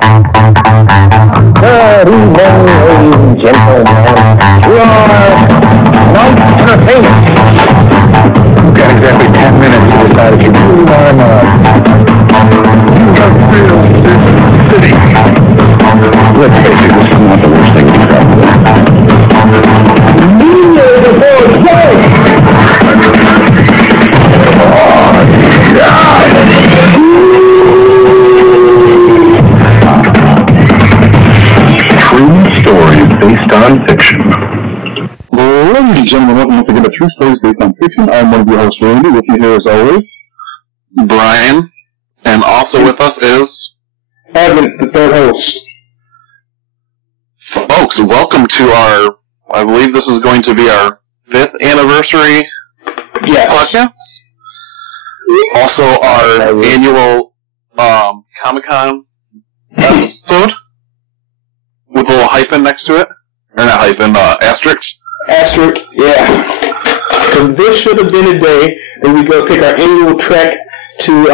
Good evening, ladies and gentlemen. We are Night Entertainment. You've got exactly 10 minutes to decide if you really want or not. You have filled this city. Let's face it, this is not the worst thing you've done. Mediator for choice! Oh, God! True stories based on fiction. Ladies and gentlemen, welcome once again to True Stories Based on Fiction. I'm one of your hosts, Randy. With you here as always, Brian. And also with us is Evan, the third host. Folks, welcome to our, I believe this is going to be our 5th anniversary podcast. Also our annual Comic-Con episode with a little hyphen next to it. Or not hyphen, asterisk. Asterisk, yeah. Because this should have been a day that we go take our annual trek to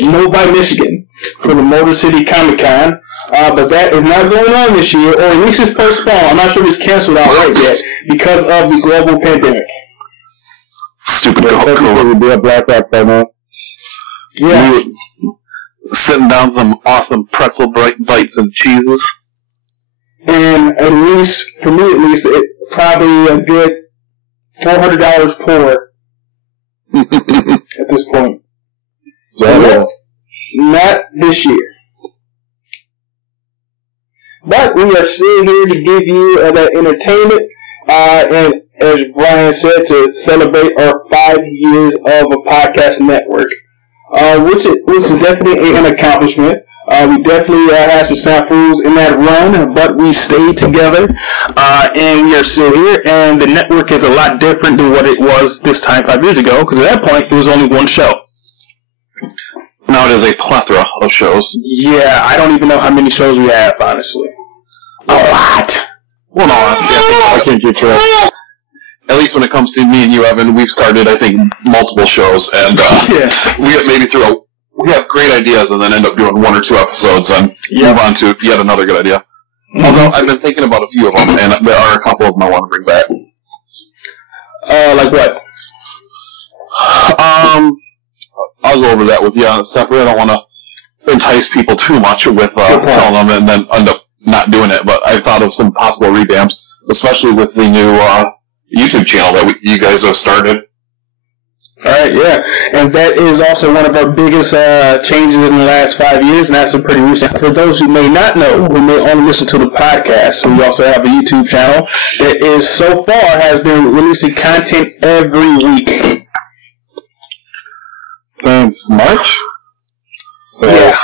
Novi, Michigan for the Motor City Comic-Con. But that is not going on this year, or at least it's postponed. I'm not sure it's canceled outright yet because of the global pandemic. Stupid COVID. Would be a blackout by now. Yeah. We were sitting down some awesome pretzel bites and cheeses. And at least, for me at least, it probably a good $400 poor at this point. Not this year. But we are still here to give you that entertainment, and as Brian said, to celebrate our 5 years of a podcast network, which is definitely an accomplishment. We definitely had some snafus in that run, but we stayed together, and we are still here, and the network is a lot different than what it was this time 5 years ago, because at that point, it was only one show. Now it is a plethora of shows. Yeah, I don't even know how many shows we have, honestly. A lot! Well, no, honestly, I think at least when it comes to me and you, Evan, we've started, I think, multiple shows, and we have maybe we have great ideas and then end up doing 1 or 2 episodes and move on to yet another good idea. Mm-hmm. Although I've been thinking about a few of them, and there are a couple of them I want to bring back. Like what? I'll go over that with you separately. I don't want to entice people too much with telling them and then end up not doing it, but I thought of some possible revamps, especially with the new YouTube channel that you guys have started. Alright, yeah. And that is also one of our biggest changes in the last 5 years, and that's pretty recent. For those who may not know, who may only listen to the podcast, we also have a YouTube channel that is, so far, has been releasing content every week. Since March? Yeah.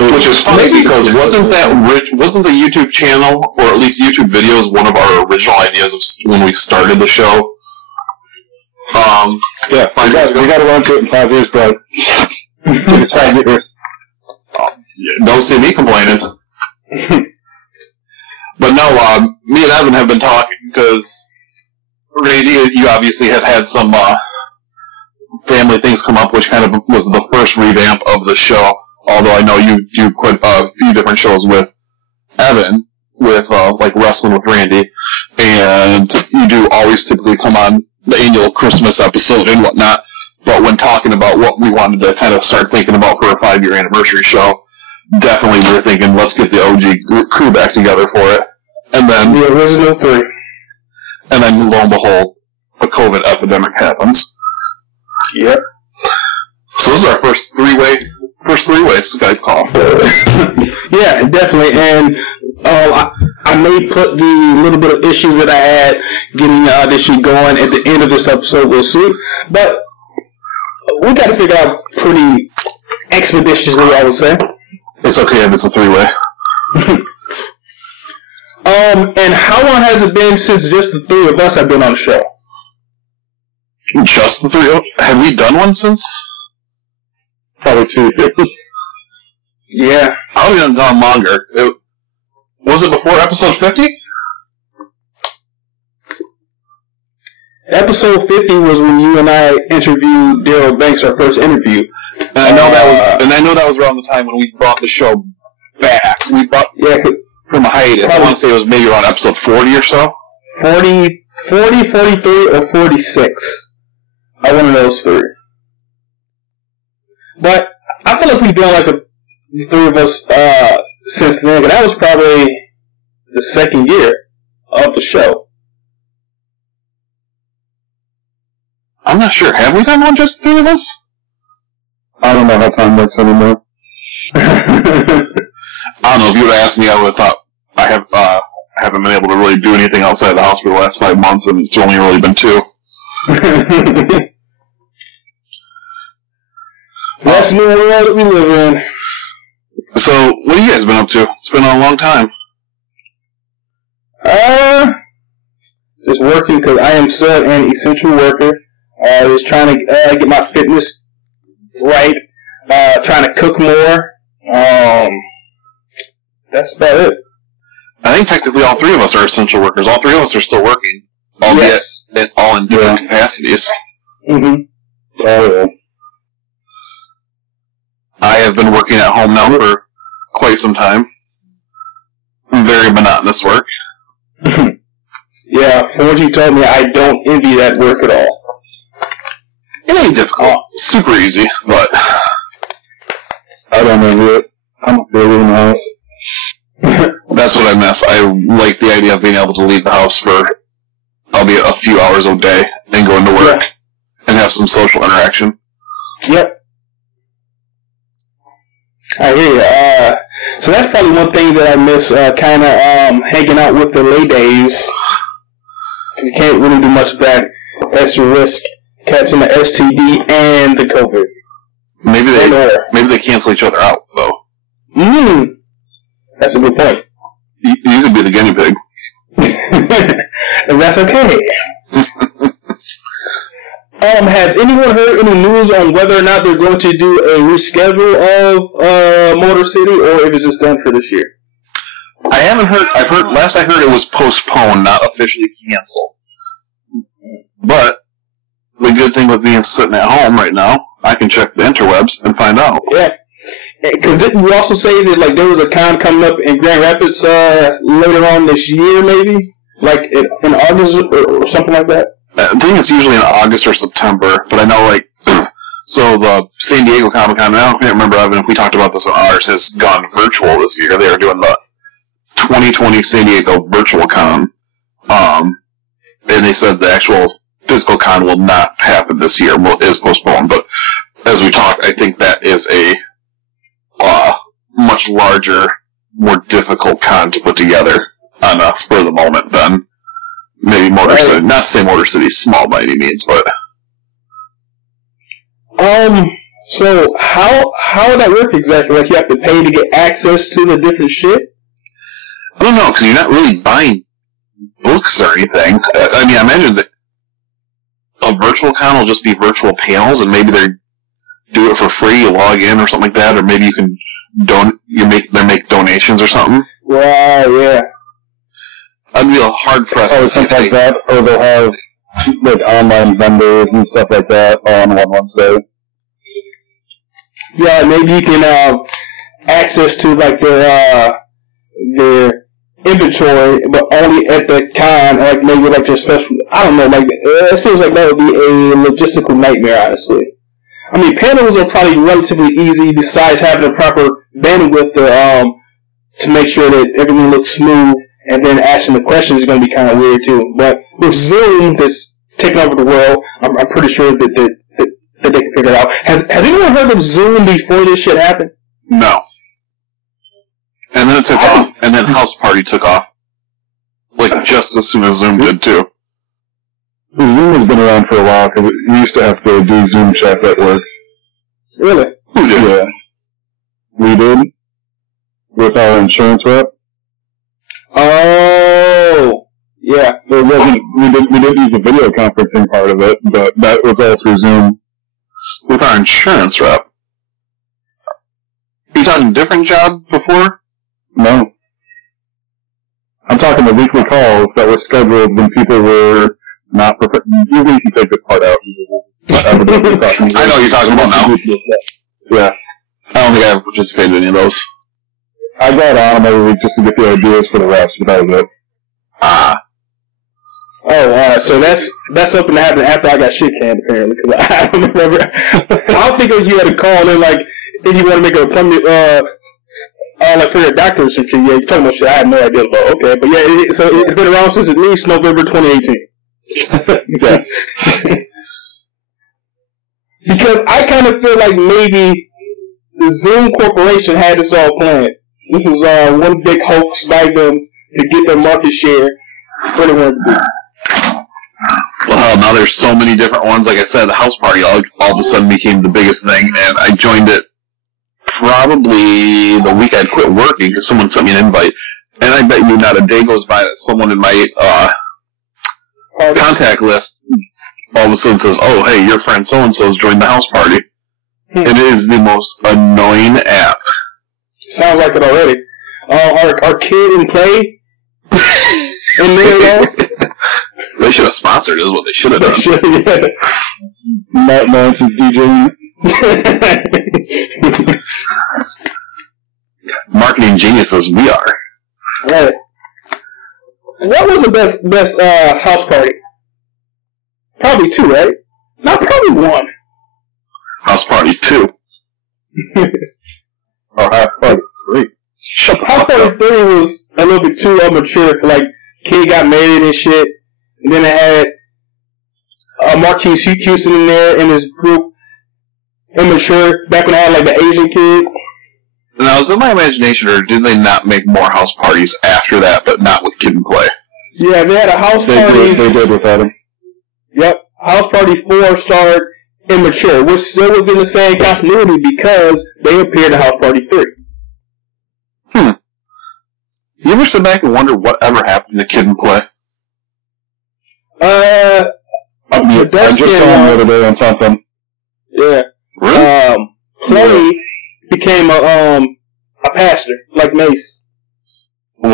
Which is funny because wasn't the YouTube channel, or at least YouTube videos, one of our original ideas of when we started the show? Yeah, we got to run to it in 5 years, bro. 5 years. Don't see me complaining. But no, me and Evan have been talking because Randy, you obviously have had some family things come up, which kind of was the first revamp of the show. Although I know you do quite a few different shows with Evan, with like Wrestling with Randy, and you do always typically come on the annual Christmas episode and whatnot. But when talking about what we wanted to kind of start thinking about for a 5-year anniversary show, definitely we were thinking, let's get the OG crew back together for it. And then the original 3. And then lo and behold, a COVID epidemic happens. Yep. So this is our first three-way Skype call. Yeah, definitely. And I may put the little bit of issues that I had getting this shit going at the end of this episode. We'll see. But we got to figure out pretty expeditiously, I would say. It's okay if it's a 3-way. And how long has it been since just the 3 of us have been on the show? Just the 3 of us? Have we done one since? Probably 2. Yeah. I would have done longer. Was it before episode 50? Episode 50 was when you and I interviewed Daryl Banks, our first interview. And I know that was around the time when we brought the show we bought from a hiatus. I want to say it was maybe around episode 40 or so. 40, 43, or 46. One of those three. But I feel like we've done like the three of us since then. And that was probably the second year of the show. I'm not sure. Have we done one just three of us? I don't know how time works anymore. I don't know. If you would have asked me, I would have thought I haven't been able to really do anything outside the house for the last 5 months, and it's only really been 2. That's the new world that we live in. So, what have you guys been up to? It's been a long time. Just working because I am still an essential worker. Just trying to get my fitness right. Trying to cook more. That's about it. I think technically all three of us are essential workers. All three of us are still working, albeit all in different capacities. Mm-hmm. Oh, yeah. I have been working at home now for quite some time. Very monotonous work. Yeah, from what you told me, I don't envy that work at all. It ain't difficult. Super easy, but I don't envy it. I'm a big in the house. That's what I miss. I like the idea of being able to leave the house for, albeit a few hours a day, and go into work and have some social interaction. Yep. I hear you. So that's probably one thing that I miss, kind of hanging out with the ladies. You can't really do much of that. That's your risk catching the STD and the COVID. Maybe they cancel each other out, though. That's a good point. You could be the guinea pig. And that's okay. Has anyone heard any news on whether or not they're going to do a reschedule of Motor City, or if it's just done for this year? I haven't heard. Last I heard it was postponed, not officially canceled. But the good thing with being sitting at home right now, I can check the interwebs and find out. Yeah. Because didn't you also say that like there was a con coming up in Grand Rapids later on this year, maybe? Like in August or something like that? I think it's usually in August or September, but I know like, so the San Diego Comic-Con, I can't remember, Evan, if we talked about this on ours, has gone virtual this year. They are doing the 2020 San Diego Virtual Con, and they said the actual physical con will not happen this year, is postponed, but as we talked, I think that is a much larger, more difficult con to put together on a spur of the moment than maybe Motor City. Not to say Motor City small by any means, but so how would that work exactly? Like you have to pay to get access to the different shit? I don't know, because you're not really buying books or anything. I mean, I imagine that a virtual con will just be virtual panels, and maybe they do it for free. You log in or something like that, or maybe you can make donations or something. Right, yeah. I'd be hard pressed. Or something like that, or they'll have like online vendors and stuff like that all on one website. Yeah, maybe you can have access to like their inventory, but only at the con, like maybe like their special. I don't know. Like it seems like that would be a logistical nightmare, honestly. I mean, panels are probably relatively easy. Besides having a proper bandwidth to make sure that everything looks smooth, and then asking the questions is going to be kind of weird too. But with Zoom, that's taking over the world, I'm pretty sure that they can figure it out. Has anyone heard of Zoom before this shit happened? No. And then it took off, and then House Party took off. Like, just as soon as Zoom did, too. Zoom has been around for a while, because we used to have to do Zoom chat at work. Really? Who did? Yeah. We did. With our insurance rep. Oh! Yeah. There wasn't, we did use the video conferencing part of it, but that was all through Zoom. With our insurance rep? You talking a different job before? No. I'm talking the weekly calls that were scheduled when people were not prepared. You can take this part out. I know what you're talking about now. Yeah. I don't think I ever participated in any of those. I got on them every week just to get the ideas for the rest, but that was it. So that's something that happened after I got shit canned, apparently. Because I don't remember. I don't think it was you had to call in, like, if you want to make an appointment, like for your doctor or some shit. Yeah, you're talking about shit I had no idea about. Okay, but yeah, so it's been around since at least November 2018. Yeah. Because I kind of feel like maybe the Zoom Corporation had this all planned. This is one big hoax by them to get their market share where they want to be. Well, now there's so many different ones. Like I said, the house party all of a sudden became the biggest thing, and I joined it probably the week I'd quit working because someone sent me an invite. And I bet you not a day goes by that someone in my contact list all of a sudden says, "Oh, hey, your friend so-and-so's joined the house party." It is the most annoying app. Sounds like it already. Our kid in play in there, They should have sponsored is what they should have done. yeah. Matt Lawrence is DJing. Marketing geniuses we are. Right. What was the best house party? Probably 2, right? Not probably 1. House party 2. Or House Party 3. House party 3 was a little bit too immature. Like, kid got married and shit. And then it had Marquise Houston in there in his group. Immature. Back when I had like the Asian kid. Now, is it my imagination, or did they not make more house parties after that, but not with Kid and Play? Yeah, they had a house party. They did without him. Yep. House Party 4 starred Immature, which still was in the same continuity because they appeared in House Party 3. You ever sit back and wonder whatever happened to Kid and Play? I just saw him the other day on something. Yeah. Really? Play became a pastor, like Mace. Or,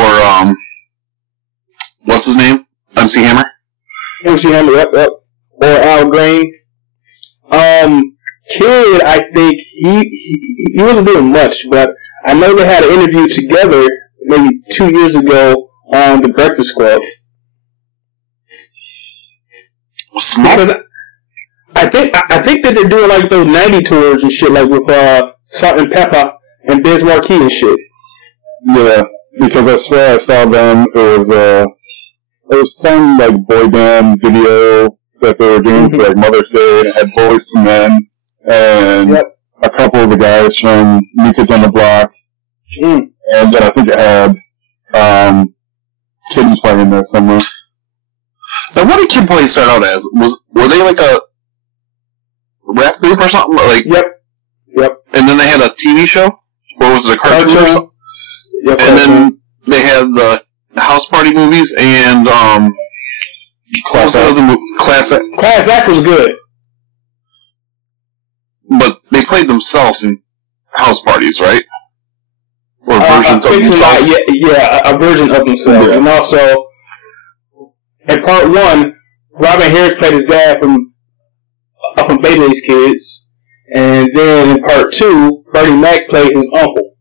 what's his name? MC Hammer? MC Hammer, yep. Or Al Green. Kid, I think he wasn't doing much, but I know they had an interview together maybe 2 years ago on The Breakfast Club. Because I think that they're doing like those 90 tours and shit, like with Salt and Pepper and Biz Marquee and shit. Yeah, because I swear I saw them. It was some like boy band video that they were doing for like Mother's Day, and it had Boys to Men and a couple of the guys from New Kids on the Block, and then I think it had Kids playing there somewhere. Now, what did Kid Play start out as? Were they like a rap group or something? Like, Yep. And then they had a TV show? Or was it a cartoon or something? Yep, and then they had the house party movies and Class Act. Class Act was good. But they played themselves in house parties, right? Or versions of themselves? Yeah, a version of themselves. Yeah. And also, in part 1, Robin Harris played his dad from Baby's Kids. And then in part 2, Bernie Mac played his uncle.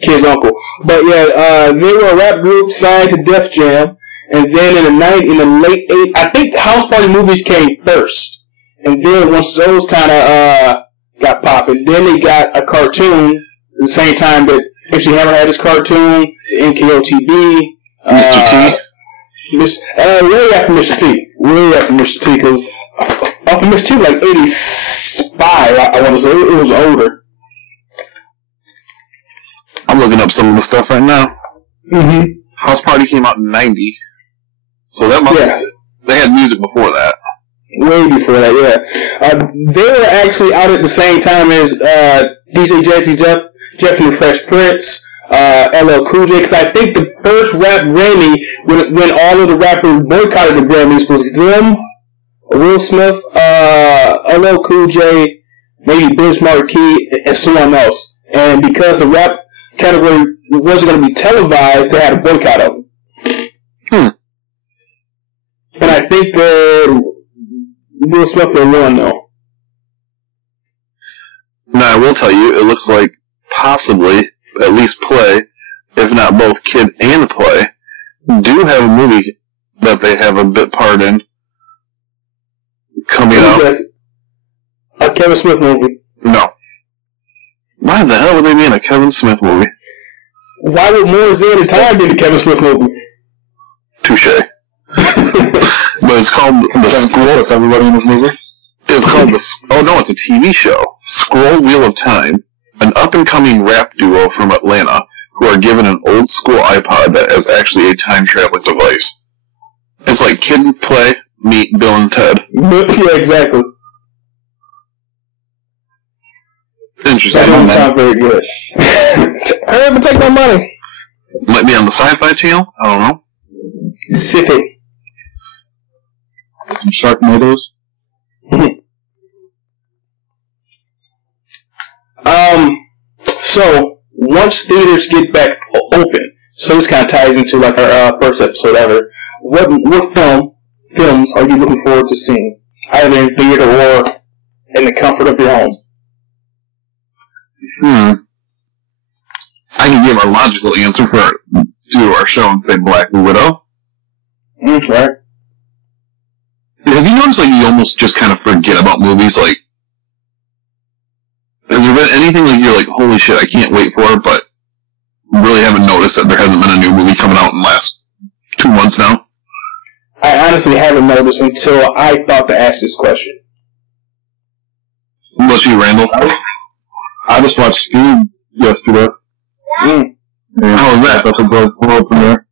Kid's uncle. But yeah, they were a rap group signed to Def Jam. And then in the late 80s, I think the house party movies came first. And then once those kind of got popping, then they got a cartoon at the same time that MC Hammer had his cartoon, NKOTB. Mr. T? Way after Mr. T. Way after Mr. T, because off of Mr. T, like 85, I want to say. It was older. I'm looking up some of the stuff right now. House Party came out in 90. So that must be, they had music before that. Way before that, yeah. They were actually out at the same time as DJ Jazzy Jeff and the Fresh Prince, LL Cool J, because I think the first rap Grammy, when all of the rappers boycotted the Grammys, was them, Will Smith, LL Cool J, maybe Biz Marquee, and someone else. And because the rap category wasn't going to be televised, they had a boycott of them. And I think Will Smith won, though. Now, I will tell you, it looks like possibly, at least Play, if not both kid and play, do have a movie that they have a bit part in coming out. A Kevin Smith movie. No. Why the hell would they be in a Kevin Smith movie? Why would Morris Day at a Time be in a Kevin Smith movie? Touche. But it's called The Scroll. Everybody in this movie? It's called it's a TV show. Scroll Wheel of Time. An up-and-coming rap duo from Atlanta who are given an old-school iPod that is actually a time-traveling device. It's like Kid Play meet Bill and Ted. Yeah, exactly. Interesting. That doesn't sound very good. Hurry up and take my money. Might be on the Sci-Fi Channel? I don't know. Siffy. Some Sharknadoes. So once theaters get back open, so this kind of ties into like our first episode ever. What films are you looking forward to seeing, either in theater or in the comfort of your home? I can give a logical answer to our show and say Black Widow. Right. Have you noticed, like, you almost just kind of forget about movies? Like, has there been anything like you're like, holy shit, I can't wait for it, but really haven't noticed that there hasn't been a new movie coming out in the last 2 months now? I honestly haven't noticed until I thought to ask this question. Unless you, Randall? I just watched Scoob yesterday. How was that? That's a world premiere.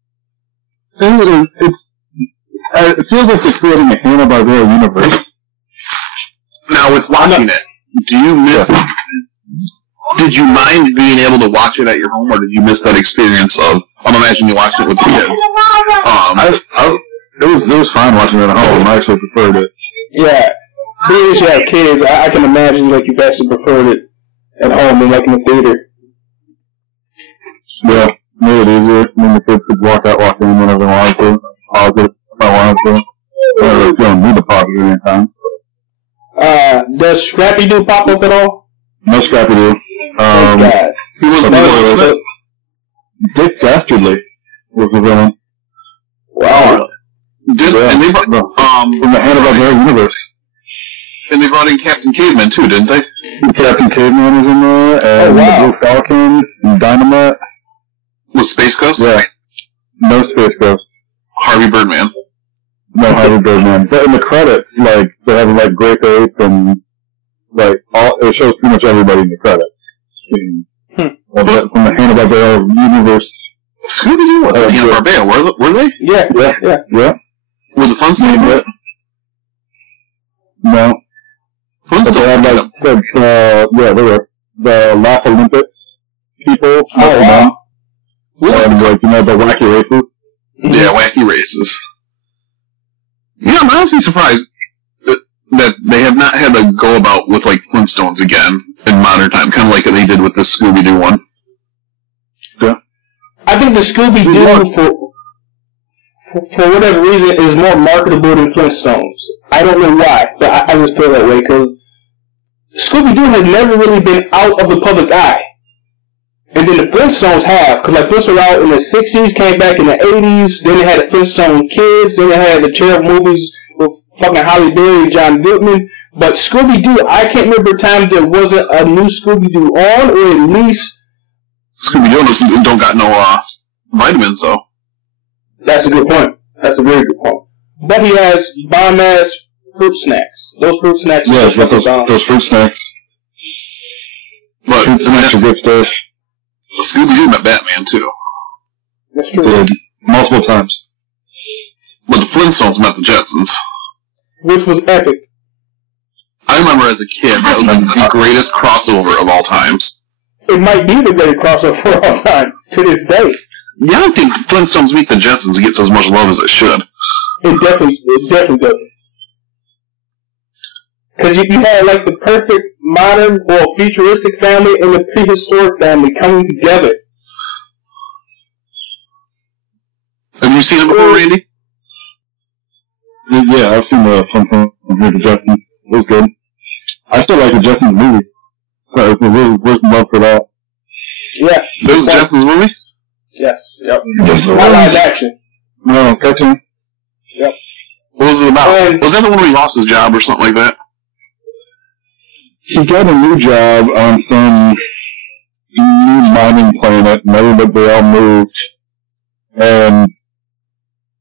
It feels like they're creating a Hanna-Barbera universe. Now, with watching it, do you miss... Did you mind being able to watch it at your home, or did you miss that experience of... I'm imagining you watched it with the kids. It was fine watching it at home. I actually preferred it. Yeah. Being you have kids, I can imagine like you actually preferred it at home than like in the theater. Yeah, made it easier. The kids could walk in whenever they wanted to. Pause it if I wanted to. I really don't need to pause it anytime. Does Scrappy Doo pop up at all? No Scrappy Doo. Thank God. He was the villain. Dick Dastardly was the villain. Wow. And they brought, from the Hanna-Barbera universe. And they brought in Captain Caveman too, didn't they? Captain Caveman was in there, and the Blue Falcon, and Dynamite. With Space Ghost? Yeah. No Space Ghost. Harvey Birdman. No Harvey Birdman. But in the credits, like, they have, like, Grape Ape and, like, it shows pretty much everybody in the credits. From the Hanna-Barbera universe. Scooby-Doo wasn't Hanna-Barbera, were they? Yeah. Were the Flintstones in it? No. Flintstones they were. The Laugh Olympics people. Oh, wow. And, like, the wacky races. Yeah, wacky races. Yeah, I'm honestly surprised that they have not had to go about with, like, Flintstones again in modern time, kind of like they did with the Scooby-Doo one. Yeah. I think the Scooby-Doo, for whatever reason, is more marketable than Flintstones. I don't know why, but I just feel that way, because Scooby-Doo has never really been out of the public eye. And then the Flintstones have, because like Flintstones out in the 60s, came back in the 80s, then they had the Flintstone Kids, then they had the terrible movies with fucking Halle Berry and John Goodman. But Scooby-Doo, I can't remember a time there wasn't a new Scooby-Doo on, or at least... Scooby-Doo don't got no vitamins, though. That's a good point. That's a very good point. But he has bomb-ass fruit snacks. Those fruit snacks... Yeah, those fruit snacks. But fruit snacks are good stuff. Scooby-Doo met Batman, too. That's true. Multiple times. But the Flintstones met the Jetsons. Which was epic. I remember as a kid, that was the greatest crossover of all times. It might be the greatest crossover of all time, to this day. Yeah, I don't think Flintstones Meet the Jetsons gets as much love as it should. It definitely doesn't. Because you had like the perfect modern or futuristic family and the prehistoric family coming together. Have you seen it before, Randy? Yeah, I've seen the Flintstones Meet the Jetsons. It was good. I still like the Jetsons movie. So it's a really worth love for that. Yeah. Those Jetsons movie? Yes. Yep. Yes, Not live action. No, cartoon. Yep. What was it about? Was that the one where he lost his job or something like that? He got a new job on some new mining planet, and everybody all moved, and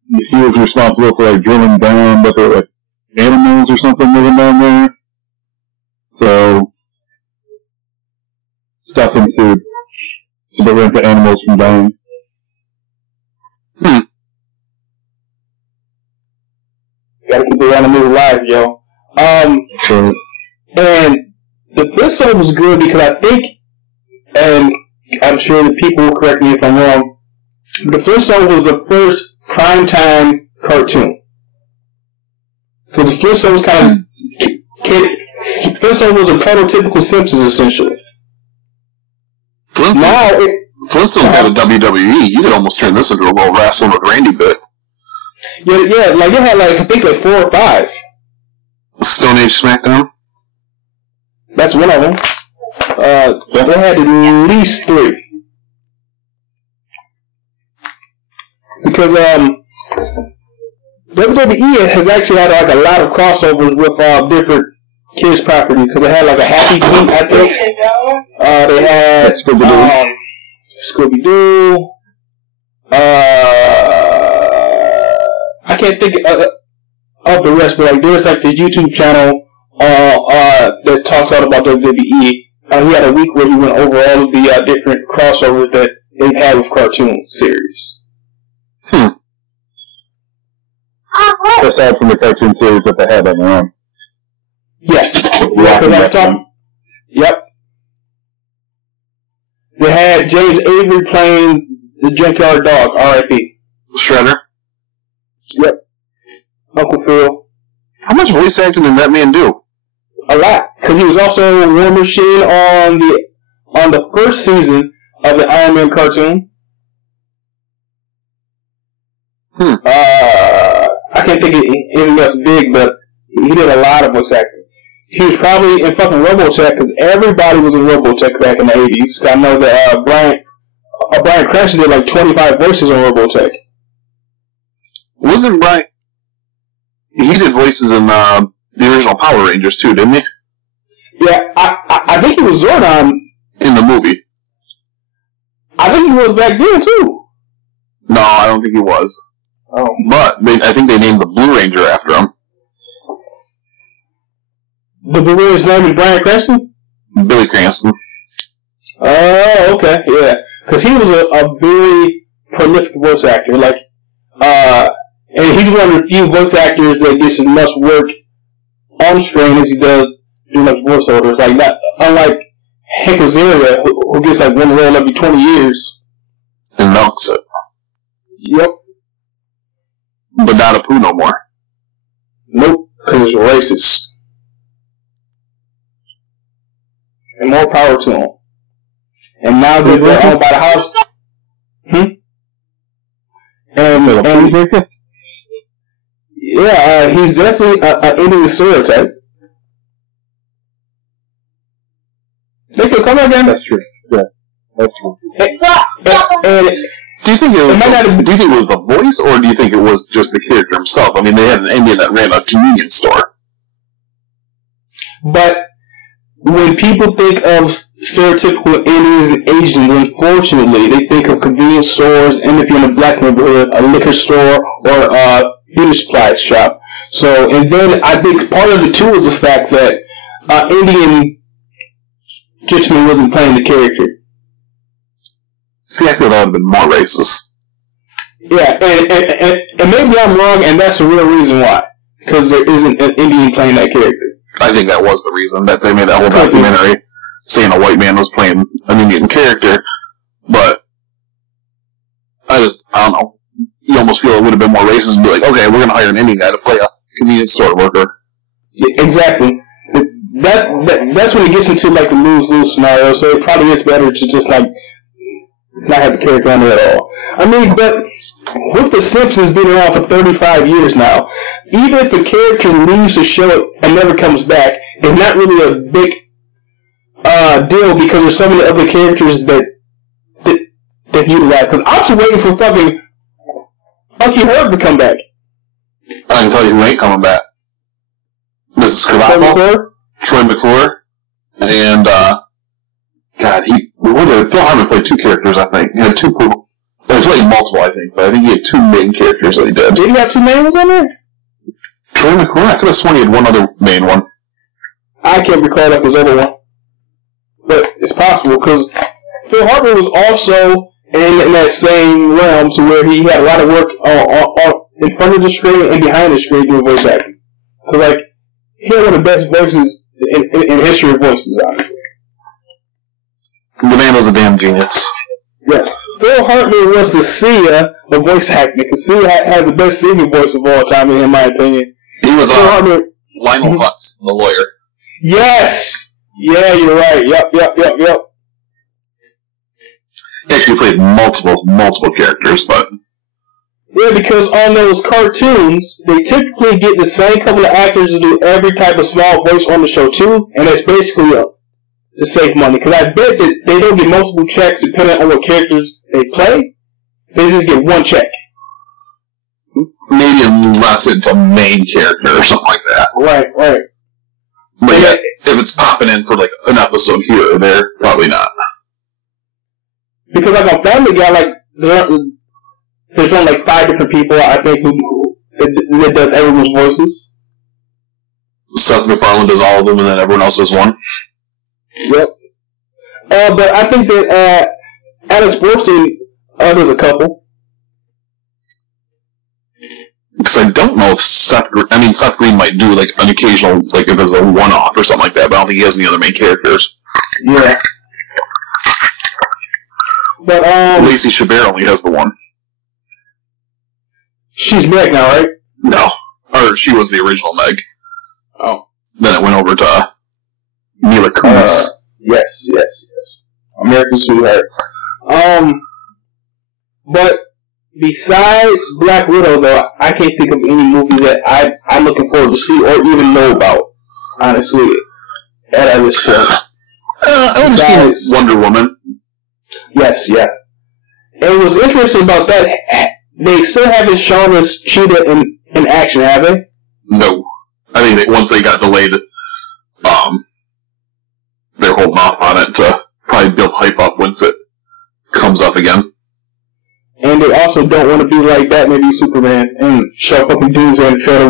he was responsible for like drilling down, but there were like animals or something living down there. So stuff and food to prevent the animals from dying. Gotta keep the animals alive, yo. So, And the first one was good because I think, and I'm sure the people will correct me if I'm wrong, the first one was the first primetime cartoon. Because the first one was kind of, the first one was a prototypical Simpsons, essentially. Flintstones had a WWE. You could almost turn this into a little wrestling with Randy bit. Yeah, like it had I think 4 or 5. Stone Age SmackDown? That's one of them. They had at least 3. Because WWE has actually had a lot of crossovers with different kids' property. Because they had a Happy Feet, I think. They had Scooby-Doo. I can't think of the rest, but there's the YouTube channel that talks all about WWE. He had a week where he went over all of the different crossovers that they've had with cartoon series. aside from the cartoon series that they had on their own. Yes. Yeah, because I've talked. Yep. They had James Avery playing the Junkyard Dog, R.I.P. Shredder? Yep. Uncle Phil. How much voice acting did that man do? A lot. Because he was also War Machine on the first season of the Iron Man cartoon. I can't think of anything else big, but he did a lot of voice acting. He was probably in fucking Robotech because everybody was in Robotech back in the 80s. I know that Bryan Cranston did like 25 voices on Robotech. Wasn't Bryan... He did voices in the original Power Rangers too, didn't he? Yeah, I think he was Zordon. In the movie. I think he was back then too. No, I don't think he was. Oh. But I think they named the Blue Ranger after him. The Blue Ranger's name is Bryan Cranston? Billy Cranston. Oh, okay, yeah. Because he was a very prolific voice actor. And he's one of the few voice actors that gets as much work on screen as he does doing voiceovers. Unlike Hank Azaria, who gets one role every 20 years. And milks it. Yep. But not a poo no more. Nope, because he's racist. And more power to him. And now that they're owned by the house. And yeah, he's definitely an Indian stereotype. They could come again. That's true. Yeah, that's true. And do you think it was the voice, or do you think it was just the character himself? I mean, they had an Indian that ran a convenience store. But when people think of stereotypical Indians and Asians, unfortunately, they think of convenience stores, and if you're in a black neighborhood, a liquor store or a beauty supply shop. So, and then I think part of it too is the fact that Indian gentleman wasn't playing the character. See, I feel that would have been more racist. Yeah, and maybe I'm wrong, and that's the real reason why. Because there isn't an Indian playing that character. I think that was the reason that they made that whole documentary saying a white man was playing an Indian character. But I don't know. You almost feel it would have been more racist and be like, okay, we're going to hire an Indian guy to play a convenience store worker. Yeah, exactly. That's when it gets into the lose-lose scenario. So it probably is better to just not have the character on there at all. I mean, but with The Simpsons being around for 35 years now, even if a character leaves the show and never comes back, it's not really a big deal because there's so many other characters that they utilize. Because I'm still waiting for fucking Funky Herb to come back. I can tell you who ain't coming back. Mrs. Cavaco, Troy McClure, and God, Phil Hartman played two characters. I think he had two. He played multiple, I think, but I think he had two main characters that he did. Did he have two main ones on there? Troy McClure? I could have sworn he had one other main one. I can't recall that was the other one. But it's possible, because Phil Hartman was also in that same realm to where he had a lot of work in front of the screen and behind the screen doing voice acting. Because, like, he had one of the best voices in history of voices, obviously. The man was a damn genius. Yes. Phil Hartman was the Sia of voice acting, because Sia has the best singing voice of all time, in my opinion. He was Lionel Hutz, the lawyer. Yes! Yeah, you're right. Yep. He actually played multiple characters, but... Yeah, because on those cartoons, they typically get the same couple of actors to do every type of small voice on the show, too, and it's basically to save money. Because I bet that they don't get multiple checks depending on what characters they play. They just get one check. Maybe unless it's a main character or something like that. Right. But yeah, if it's popping in for like an episode here or there, probably not. Because like on Family Guy, like there's only like 5 different people I think who does everyone's voices. Seth MacFarlane does all of them, and then everyone else does one. Yep. But I think that Alex Borstein does a couple. Because I don't know if Seth Green might do like an occasional, like if it's a one-off or something like that, but I don't think he has any other main characters. Yeah. But Lacey Chabert only has the one. She's Meg now, right? No. Or she was the original Meg. Oh. Then it went over to Mila Kunis. Yes. American Sweetheart. But besides Black Widow, though, I can't think of any movie that I'm looking forward to see or even know about, honestly, at this point. I want to see Wonder Woman. Yes, yeah. And what's interesting about that, they still haven't shown us Cheetah in action, have they? No. I think that once they got delayed, they're holding off on it to probably build hype up once it comes up again. And they also don't want to be like Batman v Superman and show fucking Doomsday in the trailer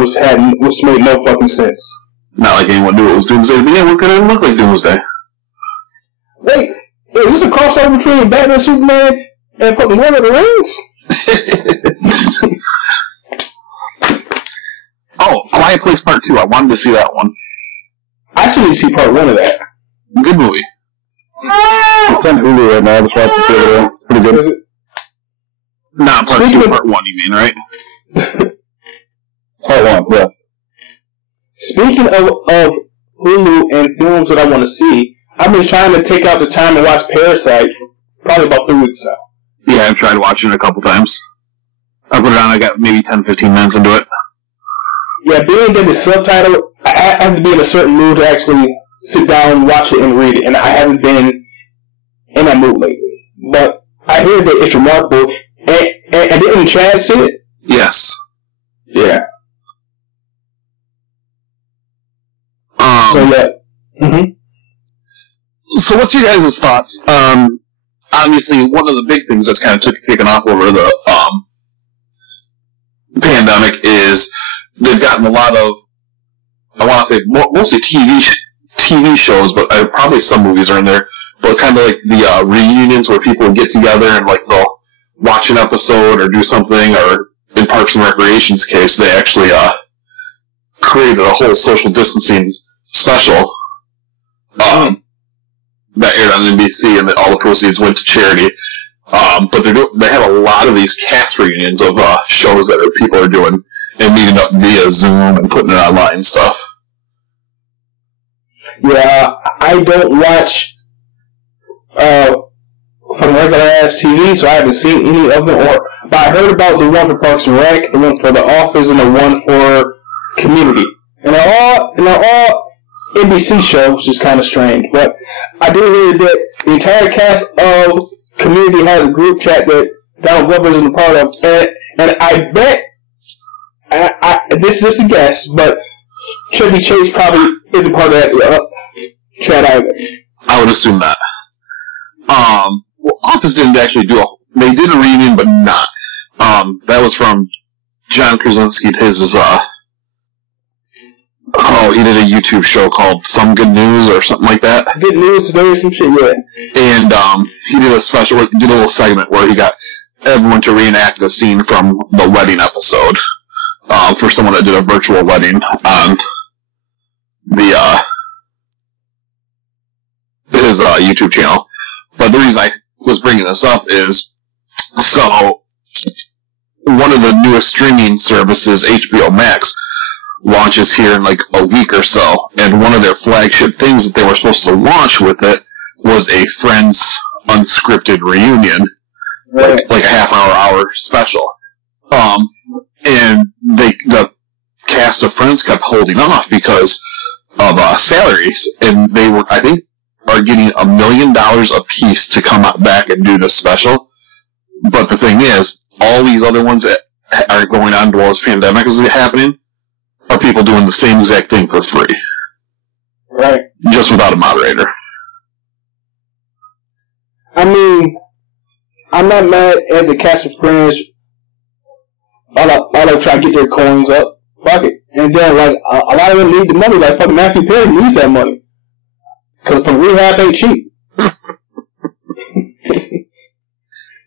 which made no fucking sense. Not like anyone knew it was Doomsday, but yeah, what could it look like Doomsday? Wait, is this a crossover between Batman, Superman, and fucking Lord of the Rings? Oh, Quiet Place Part 2. I wanted to see that one. I still need to see Part 1 of that. Good movie. It's on Hulu right now. I just watched it the other day. Pretty good. Is it? Not Part 2, Part 1, you mean, right? Part 1, yeah. Speaking of Hulu and films that I want to see, I've been trying to take out the time to watch Parasite for probably about 3 weeks now. Yeah, I've tried watching it a couple times. I put it on, I got maybe 10-15 minutes into it. Yeah, being that the subtitle, I have to be in a certain mood to actually sit down, watch it, and read it, and I haven't been in that mood lately. But I hear that it's remarkable, and didn't Chad see it? Yes. Yeah. So, yeah. Mm-hmm. So what's your guys' thoughts? Obviously, one of the big things that's kind of taken off over the pandemic is they've gotten a lot of, I want to say, mostly TV shows, but probably some movies are in there, but kind of like the reunions where people get together and like they'll watch an episode or do something, or in Parks and Recreation's case, they actually created a whole social distancing special that aired on NBC, and all the proceeds went to charity. But they have a lot of these cast reunions of shows that people are doing and meeting up via Zoom and putting it online and stuff. Yeah, I don't watch from regular ass TV, so I haven't seen any of them. But I heard about the one for Parks and Rec, the one for The Office, and the one for Community, and they're all NBC shows, which is kind of strange. But I do hear that the entire cast of community has a group chat that Donald Glover isn't a part of, and I bet, this is a guess, but Chevy Chase probably isn't part of that chat either. I would assume that. Well, Office didn't actually they did a reunion, but not. That was from John Krasinski. He did a YouTube show called Some Good News or something like that. Good News Today or some shit, yeah. And he did a little segment where he got everyone to reenact a scene from the wedding episode for someone that did a virtual wedding on his YouTube channel. But the reason I was bringing this up is, so one of the newest streaming services, HBO Max, launches here in like a week or so, and one of their flagship things that they were supposed to launch with it was a Friends unscripted reunion, right. like a half-hour special. And the cast of Friends kept holding off because of salaries, and they were, I think, are getting $1 million a piece to come out back and do this special. But the thing is, all these other ones that are going on while this pandemic is happening are people doing the same exact thing for free. Right. Just without a moderator. I mean, I'm not mad at the cast of Friends. All they try to get their coins up. Fuck it. And then, like, a lot of them need the money. Like, fucking Matthew Perry needs that money. Because from rehab ain't cheap.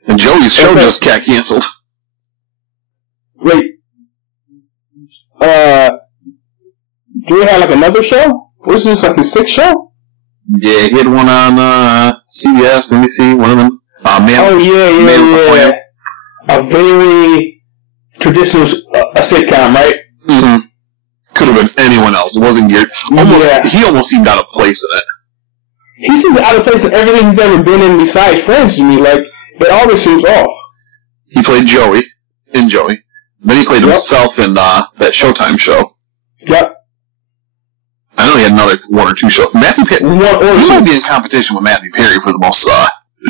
And Joey's show just got canceled. Wait. Do we have like another show? Was this like the 6th show? Yeah, he had one on CBS, NBC, one of them. Yeah. A very traditional a sitcom, right? Mm-hmm. Could have been anyone else. It wasn't geared. He almost seemed out of place in it. He seems out of place in everything he's ever been in besides Friends to me. Like, it always seems off. He played Joey in Joey. Then he played himself in that Showtime show. Yep. I know he had another 1 or 2 shows. Matthew Perry. He might be in competition with Matthew Perry for the most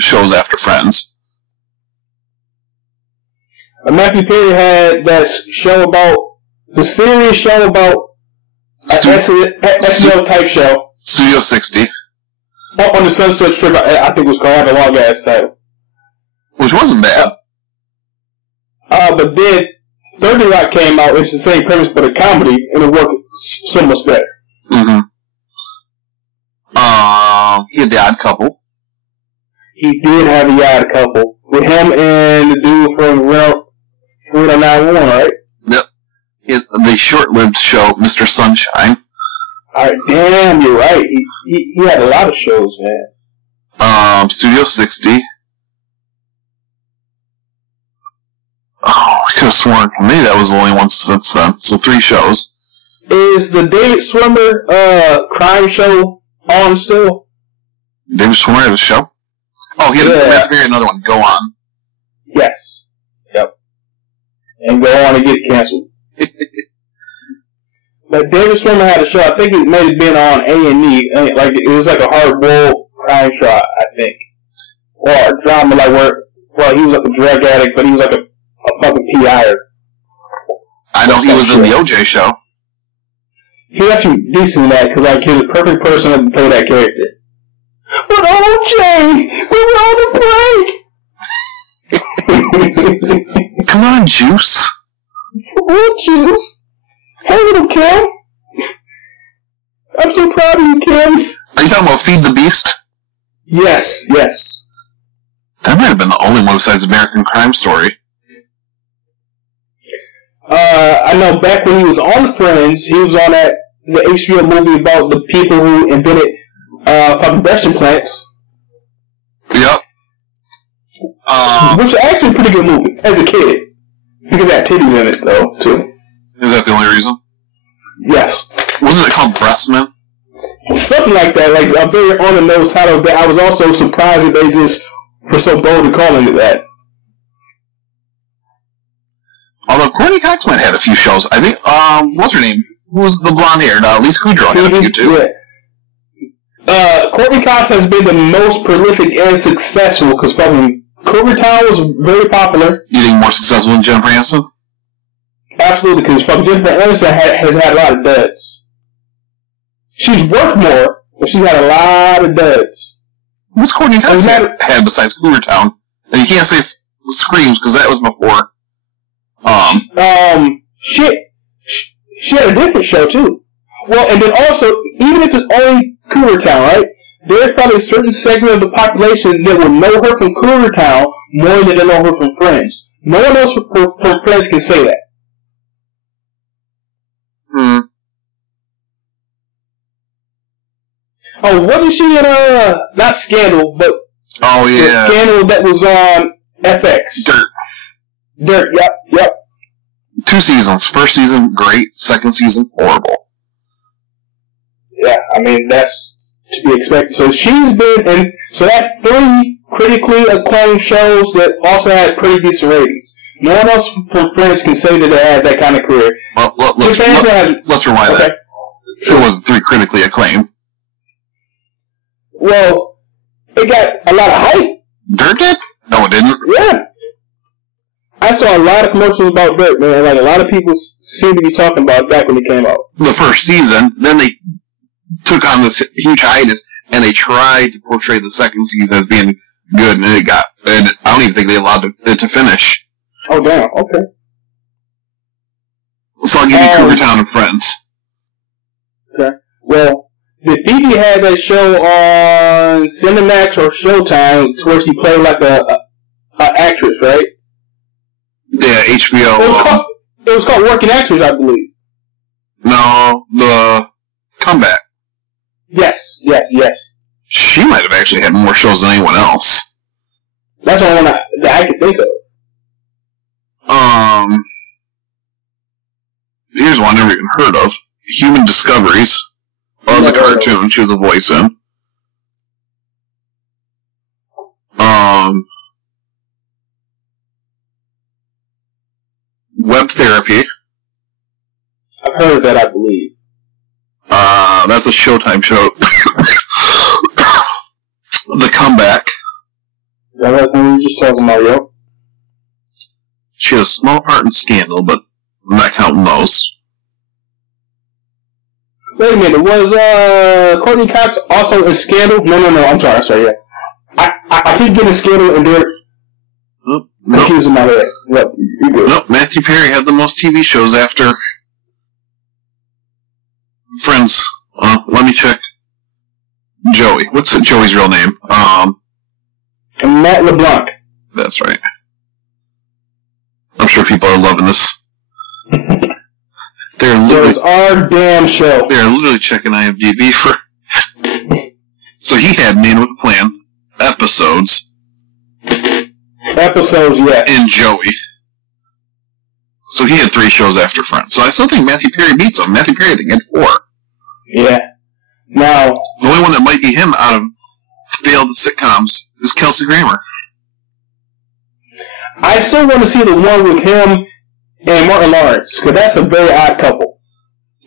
shows after Friends. Matthew Perry had that show about the serious show about SNL type show. Studio 60. On the Sunset Strip, I think it was called, a long ass title. Which wasn't bad. But then 30 Rock came out, it's the same premise but a comedy, and it worked so much better. Mm-hmm. He had The Odd Couple. He did have The Odd Couple. With him and the dude from Reno 911, right? Yep. He had the short-lived show, Mr. Sunshine. Alright, damn, you're right. He had a lot of shows, man. Studio 60. Oh, I could have sworn maybe that was the only one since then. So 3 shows. Is the David Schwimmer crime show on still? David Schwimmer had a show? Oh, he had another one. Go On. Yes. Yep. And Go On and get canceled. But David Schwimmer had a show. I think it may have been on A&E. Like, it was like a hard-boiled crime show, I think. Or a drama, like where he was like a drug addict, but he was like a fucking PI. I know he was in the OJ show. He was actually decent in that, because like, he was the perfect person to play that character. But OJ! We were on a break! Come on, Juice. Come on, Juice. Hey, little Kim. I'm so proud of you, Kim. Are you talking about Feed the Beast? Yes. That might have been the only one besides American Crime Story. I know back when he was on Friends, he was on the HBO movie about the people who invented fucking breast implants. Yep. Which is actually a pretty good movie as a kid. Because it had titties in it, though, too. Is that the only reason? Yes. Wasn't it called Breastman? Something like that, like a very on the nose title that I was also surprised that they just were so bold to calling it that. Although Courtney Cox might have had a few shows. I think, what's her name? Who was the blonde haired? Lisa Kudrow had a few too. Courtney Cox has been the most prolific and successful because fucking Cougar Town was very popular. You think more successful than Jennifer Aniston? Absolutely, because fucking Jennifer Aniston has had a lot of duds. She's worked more, but she's had a lot of duds. What's Courtney Cox had besides Cougar Town? And you can't say Screams because that was before. She had a different show too. Well, and then also, even if it's only Cougar Town, right? There's probably a certain segment of the population that will know her from Cougar Town more than they know her from Friends. No one else from Friends can say that. Hmm. Oh, wasn't she in not Scandal, but the Scandal that was on FX? Dirt, yep. 2 seasons. First season, great. Second season, horrible. Yeah, I mean, that's to be expected. So she's been in, so that 3 critically acclaimed shows that also had pretty decent ratings. No one else from Friends can say that they had that kind of career. Well, let's rewind that. It was 3 critically acclaimed. Well, it got a lot of hype. Dirt did? No, it didn't. Yeah. I saw a lot of commercials about Dirt, man. Like, a lot of people seem to be talking about it back when it came out. The first season, then they took on this huge hiatus, and they tried to portray the second season as being good, and I don't even think they allowed it to finish. Oh, damn. Okay. So I'll give you Cougar Town and Friends. Okay. Well, did Phoebe had that show on Cinemax or Showtime to where she played like a actress, right? Yeah, HBO. It was called Working Actress, I believe. No, the Comeback. Yes. She might have actually had more shows than anyone else. That's the one that I could think of. Here's one I never even heard of. Human Discoveries. Well, it was a cartoon she was a voice in. Web Therapy. I've heard of that, I believe. That's a Showtime show. The Comeback. That's what we were just talking about, yo. She had a small part in Scandal, but I'm not counting those. Wait a minute, was Courtney Cox also in Scandal? No, I'm sorry, yeah. I keep getting Scandal and Dirt confused in my head. Yep, you good. Nope, Matthew Perry had the most TV shows after Friends. Let me check. Joey. What's Joey's real name? Matt LeBlanc. That's right. I'm sure people are loving this. It's our damn show. They're literally checking IMDb for... So he had Man with a Plan episodes. Episodes, yes. In Joey. So he had 3 shows after Friends. So I still think Matthew Perry beats him. Matthew Perry, I think, had 4. Yeah. Now... The only one that might be him out of failed sitcoms is Kelsey Grammer. I still want to see the one with him and Martin Lawrence, because that's a very odd couple.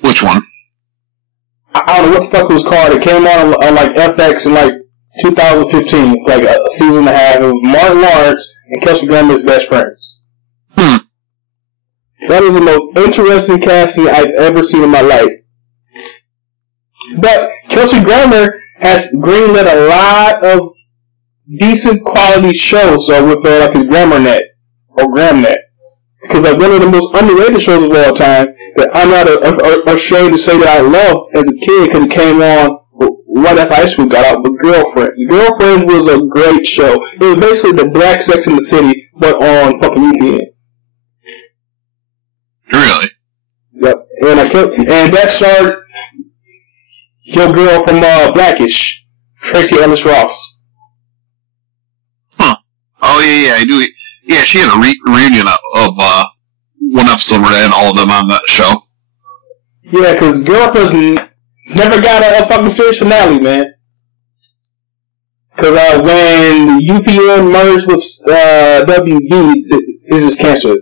Which one? I don't know what the fuck it was called. It came on like FX in like 2015, like a season and a half. It was Martin Lawrence and Kelsey Grammer's best friends. That is the most interesting casting I've ever seen in my life. But Kelsey Grammer has greenlit a lot of decent quality shows with like his GrammarNet or GramNet. Because like one of the most underrated shows of all time that I'm not ashamed to say that I loved as a kid because it came on right after high school got out, but Girlfriends. Girlfriends was a great show. It was basically the Black Sex in the City, but on fucking UPN. Really? Yep. And that starred your girl from Blackish, Tracy Ellis Ross. Huh. Oh yeah, I do. Yeah, she had a reunion of one episode where they had all of them on that show. Yeah, because Girlfriends never got a fucking series finale, man. Because when UPN merged with WB, this is canceled.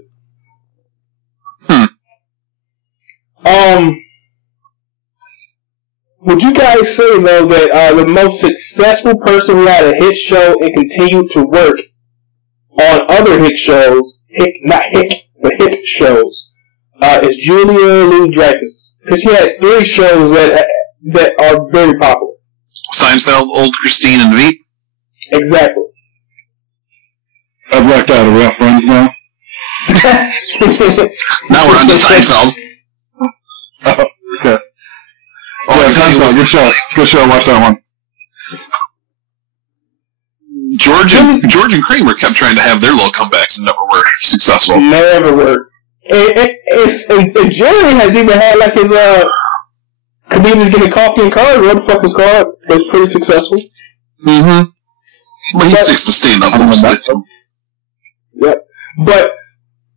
Would you guys say, though, that the most successful person who had a hit show and continued to work on other hit shows, hit shows, is Julia Louis-Dreyfus? Because she had 3 shows that are very popular. Seinfeld, Old Christine, and Veep? Exactly. I've blacked out of reference now. Now we're on to Seinfeld. Oh, okay. Oh, Yeah, Seinfeld, good show, watch that one. George and Kramer kept trying to have their little comebacks and never were successful. Never were. And Jerry has even had like his comedians getting coffee and cars, what the fuck was called. It was pretty successful. Mm-hmm. But he sticks to stand up mostly. Yep. But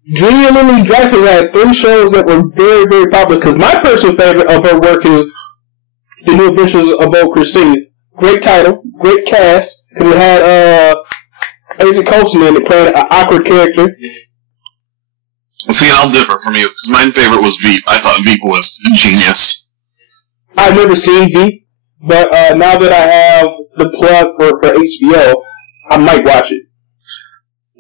Julia Louis-Dreyfus had 3 shows that were very, very popular. Because my personal favorite of her work is The New Adventures of Old Christine. Great title, great cast. Because it had Asa Coulson in it playing an awkward character. See, I'll differ from you, because my favorite was Veep. I thought Veep was genius. I've never seen Veep, but now that I have the plug for HBO, I might watch it.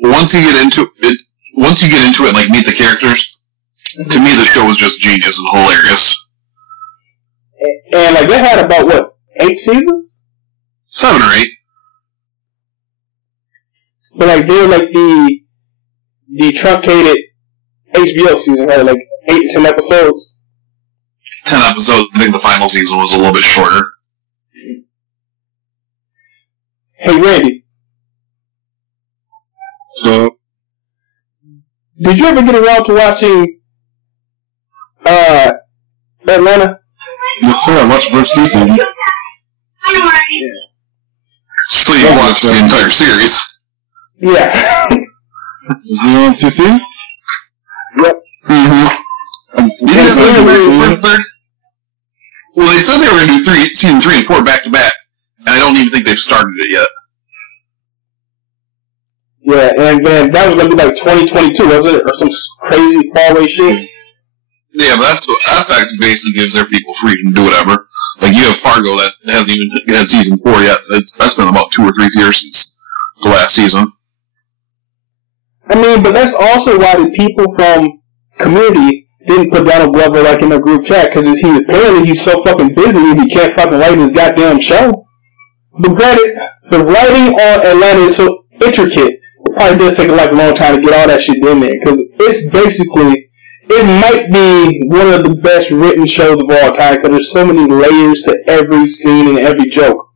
Once you get into it, and like meet the characters, to me the show was just genius and hilarious. And like that had about what, 8 seasons? 7 or 8. But like they're like the truncated HBO season, right? Like 8 to 10 episodes. 10 episodes. I think the final season was a little bit shorter. Hey Randy. So, did you ever get around to watching Atlanta? yes, sir, I watched the first season. So you watched the entire series? Yeah. Is he on 2 Yep. Mm-hmm. Well, they said they were going to do season 3 and 4 back to back, and I don't even think they've started it yet. Yeah, and then that was going to be like 2022, wasn't it? Or some crazy faraway shit. Yeah, but that fact basically gives their people freedom to do whatever. Like, you have Fargo that hasn't even had season 4 yet. That's been about 2 or 3 years since the last season. I mean, but that's also why the people from Community didn't put down a brother like in a group chat, because he's so fucking busy and he can't fucking write his goddamn show. But granted, the writing on Atlanta is so intricate, it probably does take like a long time to get all that shit in there, because it's basically, it might be one of the best written shows of all time, because there's so many layers to every scene and every joke.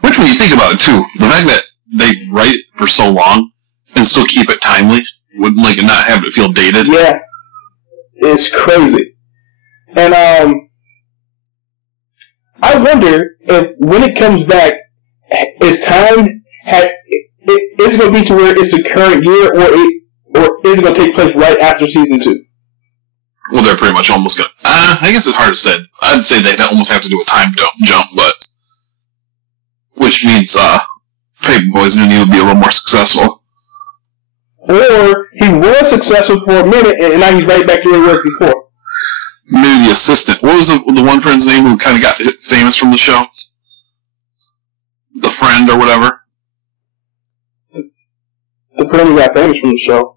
Which, when you think about it too, the fact that they write it for so long and still keep it timely, would like not have it feel dated. Yeah, it's crazy. And I wonder if when it comes back, is time is it going to be to where it's the current year, or is it going to take place right after season 2? Well, they're pretty much almost going to... I guess it's hard to say. I'd say they'd almost have to do a time jump, but... Which means, Paperboy's going to need to be a little more successful. Or he was successful for a minute, and now he's right back to where he was before. Maybe the assistant. What was the one friend's name who kind of got famous from the show? The friend or whatever? The friend who got famous from the show.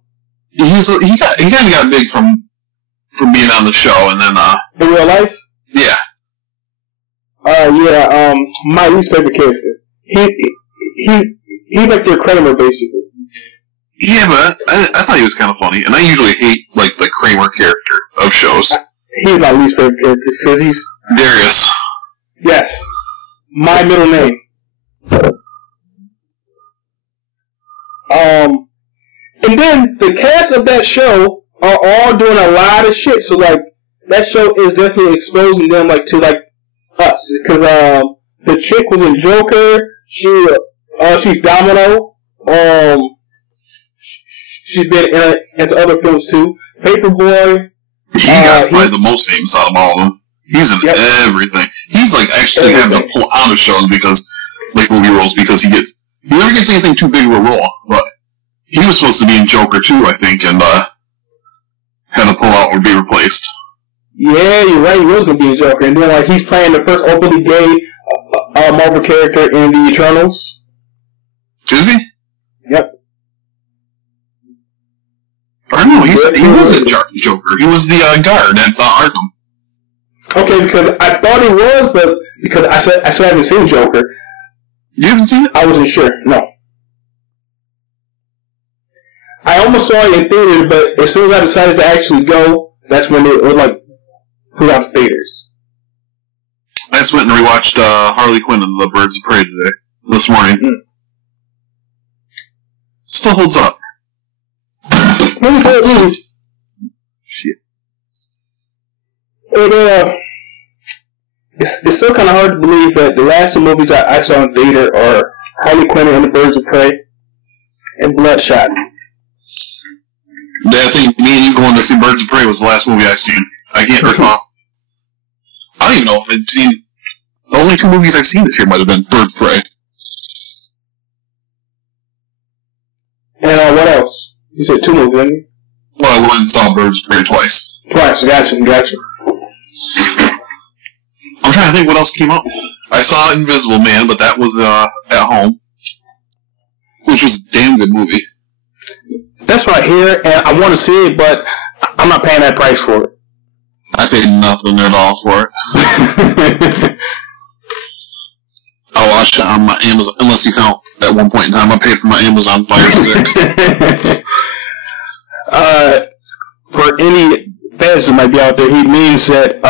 He kind of got big from being on the show, and then in real life. Yeah. My least favorite character. He's like their Kramer basically. Yeah, but I thought he was kind of funny, and I usually hate like the Kramer character of shows. He's my least favorite character because he's Darius. Yes, my middle name. And then the cast of that show are all doing a lot of shit. So like that show is definitely exposing them like to like us, because the chick was in Joker. She's Domino. She's been into other films too. Paperboy. He got probably the most famous out of all of them. He's in everything. He's like actually having to pull out of shows because like movie roles because he never gets anything too big of a role. But he was supposed to be in Joker too, I think, and had to pull out or be replaced. Yeah, you're right. He was gonna be a Joker, and then like he's playing the first openly gay Marvel character in the Eternals. Is he? Yep. Or no, he wasn't Joker. He was the guard at Arkham. Okay, because I thought he was, but because I still haven't seen Joker. You haven't seen it? I wasn't sure. No. I almost saw it in theaters, but as soon as I decided to actually go, that's when it was like put out the theaters. I just went and rewatched Harley Quinn and the Birds of Prey this morning. Mm. Still holds up. Shit. It's still kind of hard to believe that the last two movies I saw in theater are Harley Quinn and the Birds of Prey and Bloodshot. I think me and you going to see Birds of Prey was the last movie I've seen. I can't recall. I don't even know if I've seen... The only two movies I've seen this year might have been Birds of Prey. And what else? You said two movies, didn't you? Well, I went and saw Birds of Prey twice. Twice, gotcha. I'm trying to think what else came out. I saw Invisible Man, but that was at home. Which was a damn good movie. That's what I hear, and I want to see it, but I'm not paying that price for it. I paid nothing at all for it. I'll watch it on my Amazon, unless you count at one point in time I paid for my Amazon Fire Sticks. For any fans that might be out there, he means that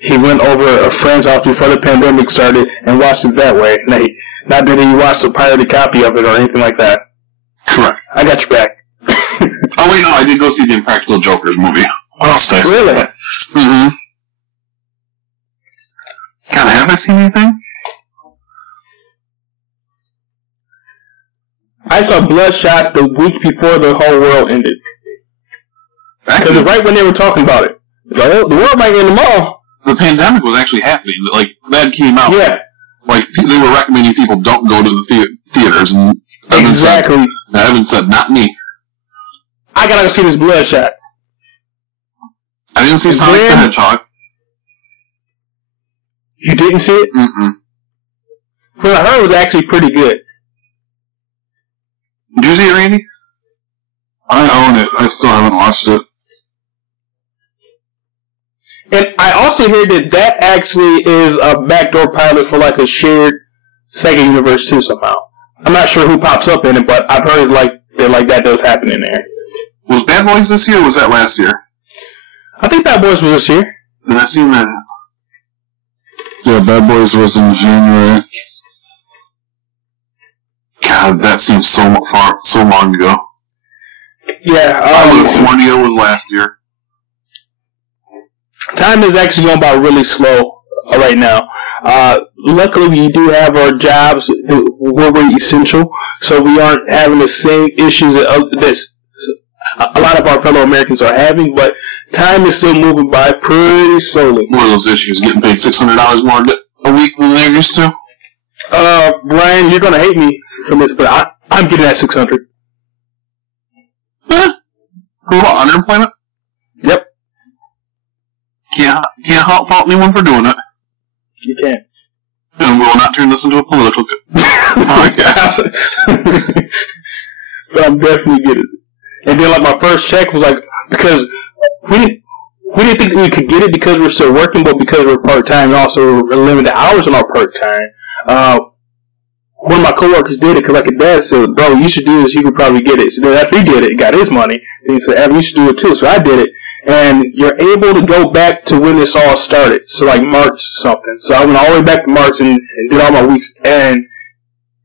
he went over a friend's house before the pandemic started and watched it that way. Not that he watched a pirated copy of it or anything like that. Correct. I got your back. Oh wait, no, I did go see the Impractical Jokers movie. Oh, really? Mm-hmm. God, have I seen anything? I saw Bloodshot the week before the whole world ended. Because it's right when they were talking about it. Like, oh, the world might end tomorrow. The pandemic was actually happening. Like, that came out. Yeah. Like, they were recommending people don't go to the theaters. And exactly. Evan said, not me. I gotta go see this Bloodshot. I didn't see Sonic the Hedgehog. You didn't see it? Mm-mm. Well, I heard it was actually pretty good. Did you see it, Randy? I own it. I still haven't watched it. And I also hear that actually is a backdoor pilot for like a shared Sega universe too somehow. I'm not sure who pops up in it, but I've heard that does happen in there. Was Bad Boys this year or was that last year? I think Bad Boys was this year. Did I see that? Yeah, Bad Boys was in January. God, that seems so long ago. Yeah, I would have sworn it was last year. Time is actually going by really slow right now. Luckily, we do have our jobs where we're essential, so we aren't having the same issues that a lot of our fellow Americans are having, but time is still moving by pretty slowly. One of those issues, getting paid $600 more a week than they're used to. Brian, you're going to hate me for this, but I'm getting that $600. Huh? For what, unemployment? Yep. Can't fault anyone for doing it. You can't. And we will not turn this into a political podcast. But I'm definitely getting it. And then, like, my first check was like, because we didn't think we could get it because we're still working, but because we're part-time and also limited hours on our part-time. One of my coworkers did it because, like, his dad said, bro, you should do this, you could probably get it. So then after he did it, got his money, and he said, Evan, you should do it too. So I did it. And you're able to go back to when this all started. So, like, March something. So I went all the way back to March and did all my weeks. And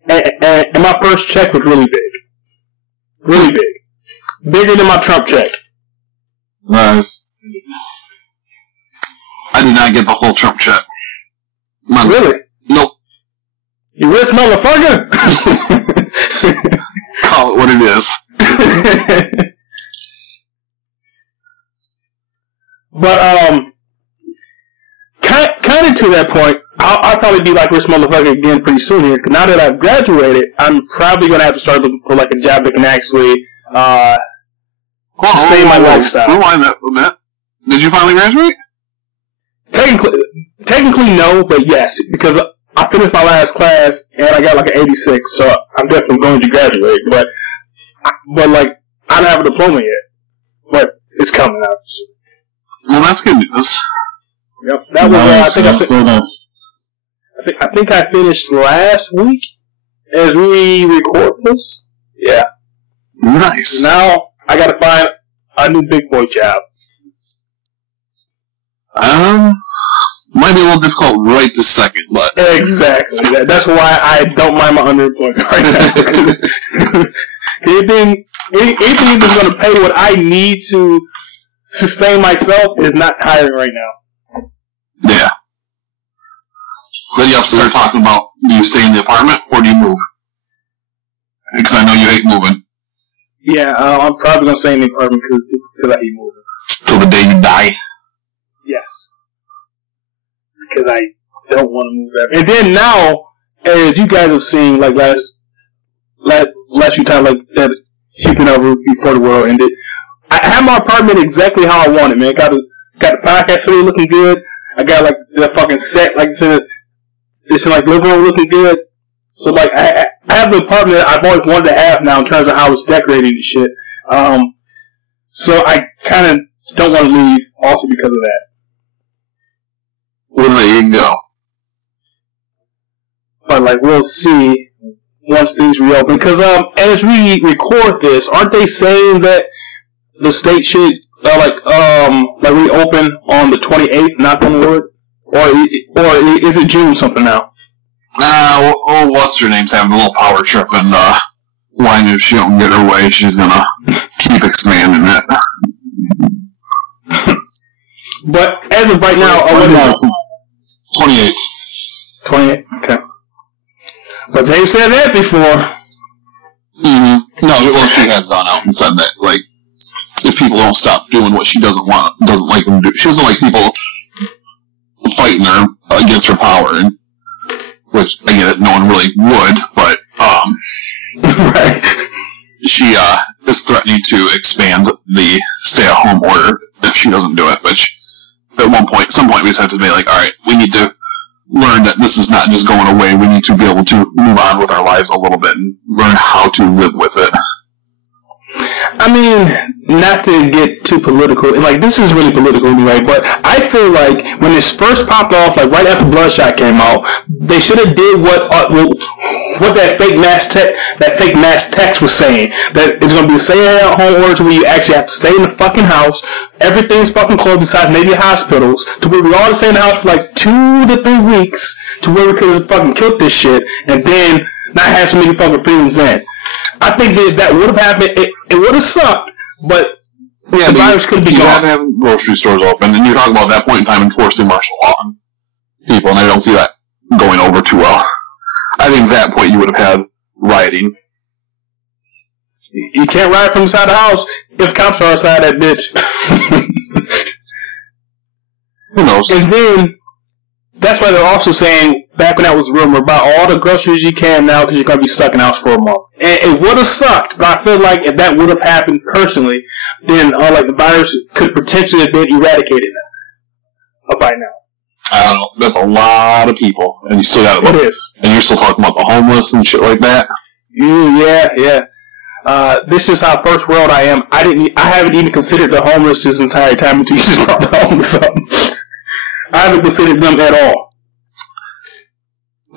my first check was really big. Really big. Bigger than my Trump check. Nice. I did not get the whole Trump check. Really? Nope. You rich motherfucker? Call it what it is. But, kind of to that point, I'll probably be like rich motherfucker again pretty soon here. Cause now that I've graduated, I'm probably going to have to start looking for like a job that can actually, sustain my lifestyle. Rewind that a bit. Did you finally graduate? Technically no, but yes, because I finished my last class and I got like an 86, so I'm definitely going to graduate. But like, I don't have a diploma yet, but it's coming out. Well, that's good news. Yep, that was. I think I finished last week as we record this. Yeah. Nice. Now I got to find a new big boy job. Might be a little difficult right this second, but exactly. That's why I don't mind my unemployment right now. anything that's going to pay what I need to sustain myself is not hiring right now. Yeah. Then you have to start talking about, do you stay in the apartment or do you move? Because I know you hate moving. Yeah, I'm probably going to stay in the apartment because I hate moving. Till the day you die? Yes. Because I don't want to move ever. And then now, as you guys have seen, like last few times, like that keeping over before the world ended, I have my apartment exactly how I want it, man. Got the podcast studio looking good. I got like the fucking set, like it's in like living room looking good. So like I have the apartment that I've always wanted to have now in terms of how it's decorated and shit. So I kind of don't want to leave also because of that. Well, there you go. But like we'll see once things reopen. Because as we record this, aren't they saying that the state should reopen on the 28th? Knock on wood, or is it June something now? What's her name's having a little power trip, and why if she don't get her way, she's gonna keep expanding it. But as of right now, 28. 28. Okay. But they've said that before. Mm-hmm. No, well, she has gone out and said that, like, if people don't stop doing what she doesn't like them to do. She doesn't like people fighting her against her power, and which I get it, no one really would, but right. She is threatening to expand the stay-at-home order if she doesn't do it. Which at some point, we just have to be like, all right, we need to learn that this is not just going away. We need to be able to move on with our lives a little bit and learn how to live with it. I mean, not to get too political, like this is really political anyway, but I feel like when this first popped off, like right after Bloodshot came out, they should have did what that fake mass text was saying, that it's going to be a stay-at-home order where you actually have to stay in the fucking house, everything's fucking closed besides maybe hospitals, to where we all stay in the house for like 2 to 3 weeks, to where we could have fucking killed this shit, and then not have so many fucking freedoms in. I think that would have happened. It would have sucked, but the virus could be gone. You have to have grocery stores open, and you're talking about at that point in time enforcing martial law on people, and I don't see that going over too well. I think at that point you would have had rioting. You can't riot from inside the house if cops are outside that bitch. Who knows? And then that's why they're also saying, back when that was rumor, buy all the groceries you can now because you're going to be stuck in the house for a month. And it would have sucked, but I feel like if that would have happened personally, then the virus could potentially have been eradicated by now. I don't know. That's a lot of people, and you still got it. It is. And you're still talking about the homeless and shit like that. Yeah. This is how first world I am. I haven't even considered the homeless this entire time until you just brought the homeless up. I haven't considered them at all.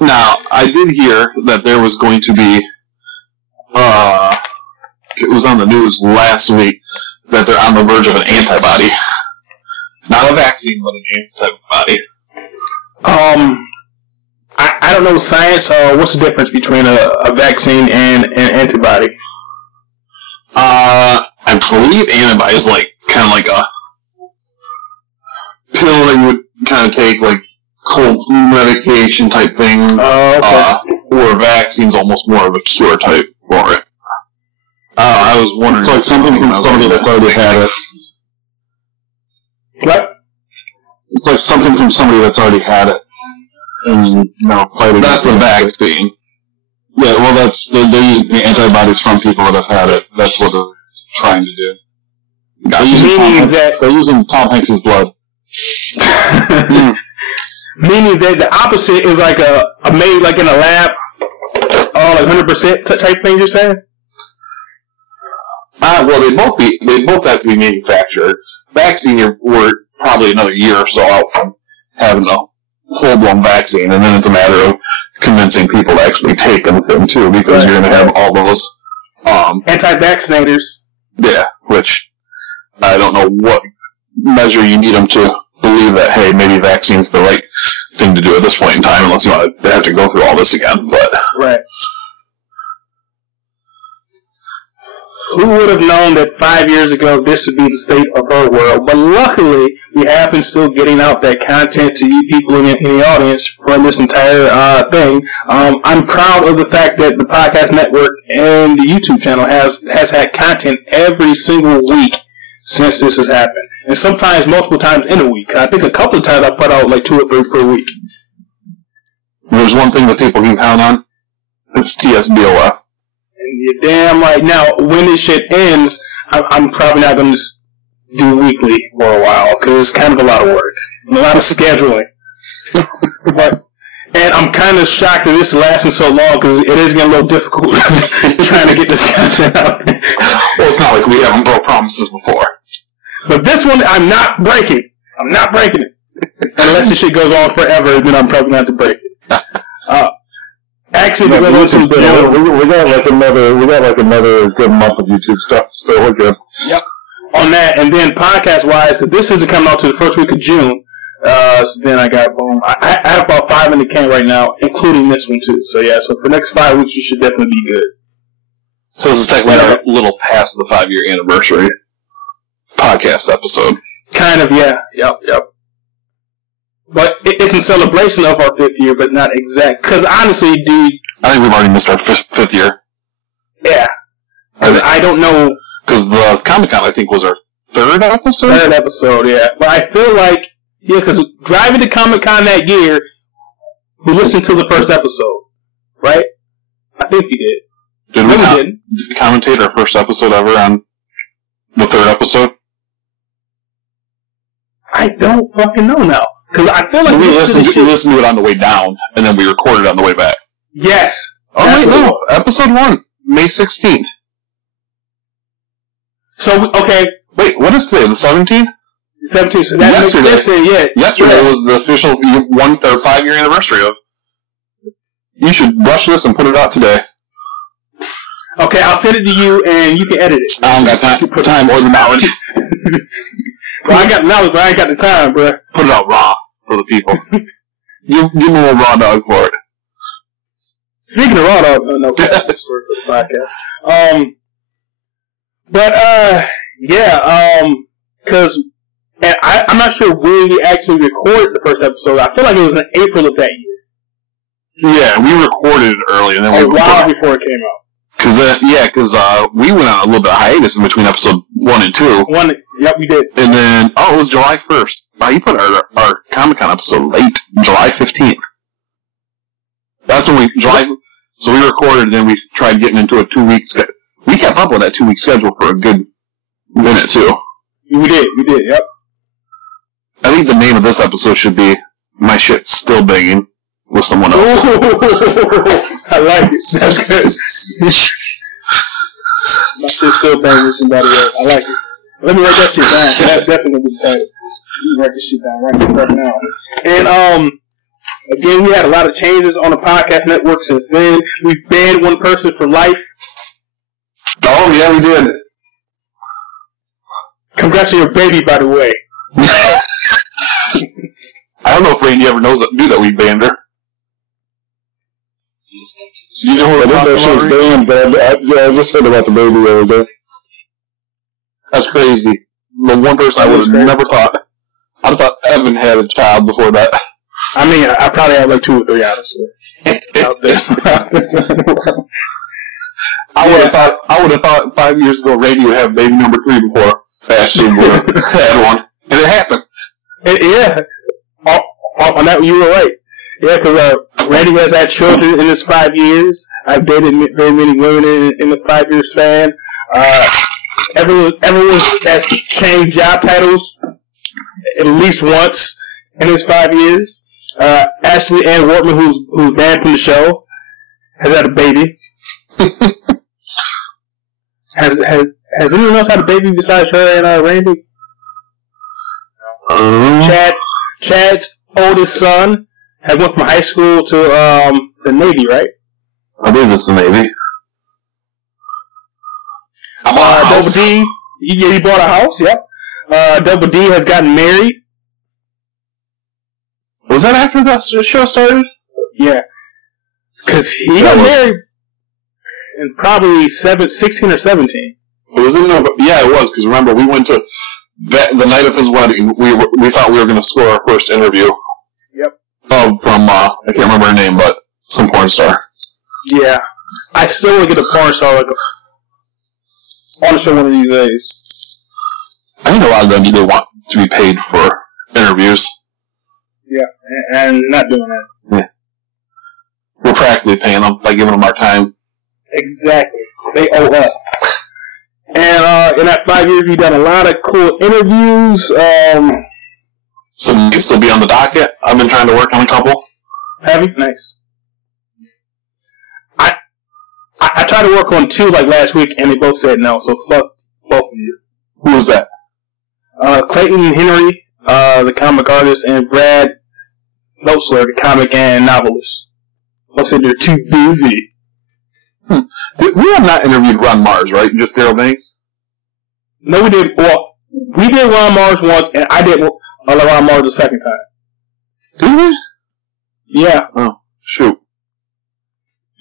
Now, I did hear that there was going to be, it was on the news last week, that they're on the verge of an antibody. Not a vaccine, but an antibody. I don't know science. What's the difference between a vaccine and an antibody? I believe antibody is kind of like a pill that you would kind of take, like cold flu medication type thing. Okay. Or a vaccine's almost more of a cure type for it. I was wondering. It's like something from somebody that's already had it. What? It's like something from somebody that's already had it. And fighting. That's a vaccine. Yeah, well, they're using the antibodies from people that have had it. That's what they're trying to do. They're using Tom Hanks' blood. Meaning that the opposite is like a made like in a lab, all like 100% type thing. You're saying? Well, they both have to be manufactured. Vaccine, we're probably another year or so out from having a full-blown vaccine, and then it's a matter of convincing people to actually take them too, because you're going to have all those anti-vaccinators. Yeah, which I don't know what measure you need them to believe that, hey, maybe vaccine's the right thing to do at this point in time, unless you want to have to go through all this again. But right. Who would have known that 5 years ago this would be the state of our world? But luckily, we have been still getting out that content to you people in the audience from this entire thing. I'm proud of the fact that the podcast network and the YouTube channel has had content every single week since this has happened. And sometimes multiple times in a week. I think a couple of times I put out like 2 or 3 per week. There's one thing that people can count on. It's TSBOF. And you're damn right. Now, when this shit ends, I'm probably not going to do weekly for a while, because it's kind of a lot of work. And a lot of scheduling. And I'm kind of shocked that this is lasting so long, because it is getting a little difficult trying to get this content out. Well, it's not like we haven't broke promises before. But this one, I'm not breaking. I'm not breaking it. Unless this shit goes on forever, then I'm probably going to have to break it. Actually, we got like another good month of YouTube stuff, so we're good. Yep. On that, and then podcast-wise, this isn't coming out to the first week of June. So then I got boom. I have about 5 in the can right now, including this one too. So yeah, so for the next 5 weeks, you should definitely be good. So this is technically a little past the 5-year anniversary podcast episode. Kind of, yeah. Yep. But it's in celebration of our 5th year, but not exact. Because honestly, dude... I think we've already missed our 5th year. Yeah. I don't know... Because the Comic-Con, I think, was our 3rd episode? 3rd episode, yeah. But I feel like... Yeah, because driving to Comic-Con that year, we listened to the first episode. Right? I think we did. Did we commentate our first episode ever on the 3rd episode? I don't fucking know now. Because I feel like we listened to it on the way down, and then we recorded it on the way back. Yes. Oh, wait, no. Episode 1, May 16th. So, okay. Wait, what is today? The 17th? 17th. So that yesterday was the official 5-year anniversary of. You should rush this and put it out today. Okay, I'll send it to you, and you can edit it. I don't got time or the knowledge. Well, I got knowledge, but I ain't got the time, bro. Put it out raw for the people. Give me a little raw dog for it. Speaking of raw dog, no, for the podcast. Because I'm not sure when we actually recorded the first episode. I feel like it was in April of that year. Yeah, we recorded it early, and then a while before it came out. Because we went on a little bit of hiatus in between episode 1 and 2. Yep, we did. And then, it was July 1st. Wow, you put our Comic-Con episode late, July 15th. That's when so we recorded, and then we tried getting into a 2-week schedule. We kept up with that 2-week schedule for a good minute, too. We did, yep. I think the name of this episode should be, My Shit's Still Banging with Someone Else. I like it. That's good. My shit's still banging with somebody else. I like it. Let me write that shit down. That's definitely going to be tight. Let me write this shit down right now. And, again, we had a lot of changes on the podcast network since then. We banned one person for life. Oh, yeah, we did. Congrats on your baby, by the way. I don't know if Randy ever knew that we banned her. You know what I just heard about the baby the other day. That's crazy. The one person I would have never thought. I'd have thought Evan had a child before that. I mean, I probably have like 2 or 3, honestly. Out there. I would have thought 5 years ago Randy would have baby number 3 before Ashley would have had one. And it happened. Yeah. On that, you were right. Yeah, because Randy has had children in his 5 years. I've dated very many women in the 5-year span. Everyone has changed job titles at least once in his 5 years. Ashley Ann Wortman, who's banned from the show, has had a baby. Has anyone else had a baby besides her and Randy? Chad's oldest son had went from high school to the Navy, right? I believe it's the Navy. Double D, he bought a house. Yep. Double D has gotten married. Was that after that show started? Yeah, because he got married in probably 16 or 17. It was yeah, it was, because remember, we went to the night of his wedding. We thought we were going to score our first interview. Yep. From I can't remember her name, but some porn star. Yeah, I still want to get a porn star on the show one of these days. I think a lot of them do want to be paid for interviews. Yeah, and not doing that. Yeah. We're practically paying them by giving them our time. Exactly. They owe us. And in that 5 years, we've done a lot of cool interviews. Some will be on the docket. I've been trying to work on a couple. Have you? Nice. I tried to work on 2 like last week, and they both said no. So fuck both of you. Who was that? Clayton Henry, the comic artist, and Brad Loesler, the comic and novelist. Both said they're too busy. We have not interviewed Ron Mars, right? Just Daryl Banks? No, we did. Well, we did Ron Mars once, and I did Ron Mars the second time. Did we? Yeah. Oh, shoot.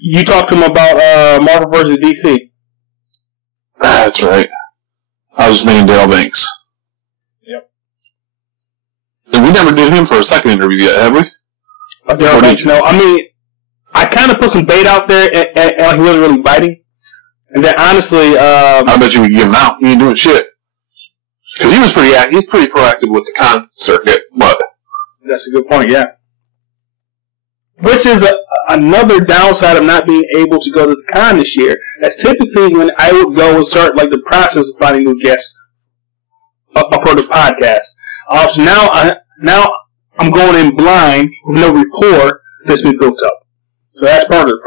You talked to him about Marvel vs. DC. That's right. I was just thinking Daryl Banks. Yep. And we never did him for a second interview yet, have we? Daryl Banks, no. I mean, I kind of put some bait out there, and he wasn't really biting. And then, honestly, I bet you we could give him out. He ain't doing shit. Because he's pretty proactive with the con circuit, but... That's a good point, yeah. Which is another downside of not being able to go to the con this year. That's typically when I would go and start like the process of finding new guests for the podcast. So now I'm going in blind with no rapport that's been built up. So that's part of the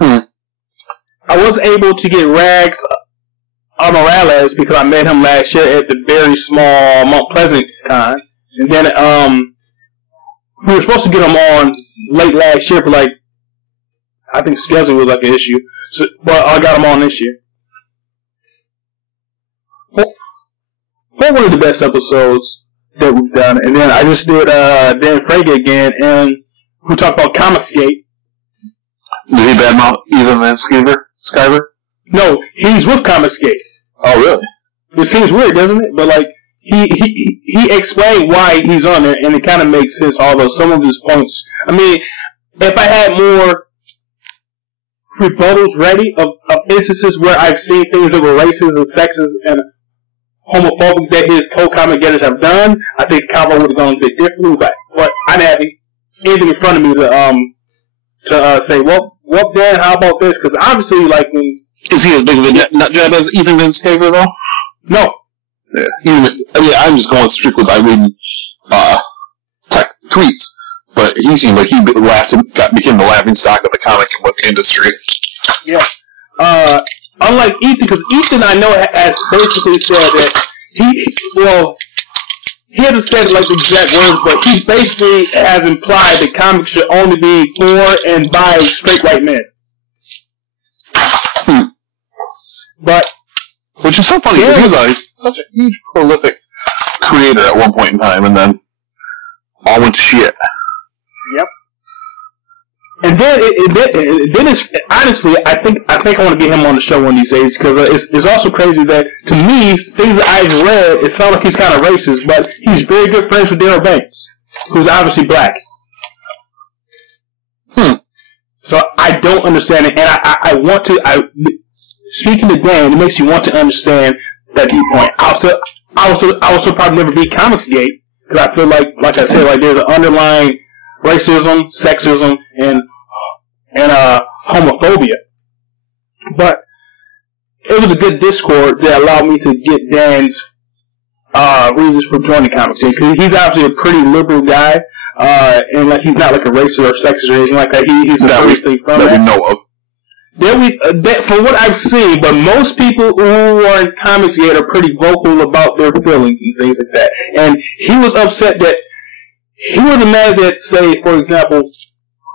problem. I was able to get Rags Morales because I met him last year at the very small Mount Pleasant con. And then we were supposed to get him on late last year, but like I think scheduling was like an issue. So, but I got him on this year. One of the best episodes that we've done. And then I just did Dan Fraga again, and we talked about Comicsgate. Did he badmouth Ethan Van Sciver? No, he's with Comicsgate. Oh, really? It seems weird, doesn't it? But like he explained why he's on there, and it kind of makes sense. Although some of his points, I mean, if I had more rebuttals ready of instances where I've seen things that were racist and sexist and homophobic that his co-comic getters have done, I think the combo would have gone a bit differently. But I didn't have anything in front of me to say, well, Dan, how about this? Because obviously, like, when... Is he as big of a nut job as Ethan Van Sciver, though? No. Yeah. I'm just going strictly by reading tech tweets, but he seemed like he became the laughing stock of the comic and book industry. Yeah. Unlike Ethan, because Ethan, I know, has basically said that he hasn't said like the exact words, but he basically has implied that comics should only be for and by straight white men. But which is so funny because he was such a huge prolific creator at one point in time, and then all went to shit. Yep. And then it's honestly, I think I want to get him on the show one of these days because it's also crazy that to me things that I've read it sounds like he's kind of racist, but he's very good friends with Daryl Banks, who's obviously black. So I don't understand it, and I want to. Speaking to Dan, it makes you want to understand that viewpoint. I also probably never be Comicsgate because I feel like I said, like there's an underlying racism, sexism, and homophobia. But it was a good Discord that allowed me to get Dan's reasons for joining comics. Because he's obviously a pretty liberal guy, and like he's not like a racist or sexist or anything like that. He's a everything from that. We know of. From what I've seen, but most people who are in comics yet are pretty vocal about their feelings and things like that. And he was upset that he wasn't mad that, say, for example,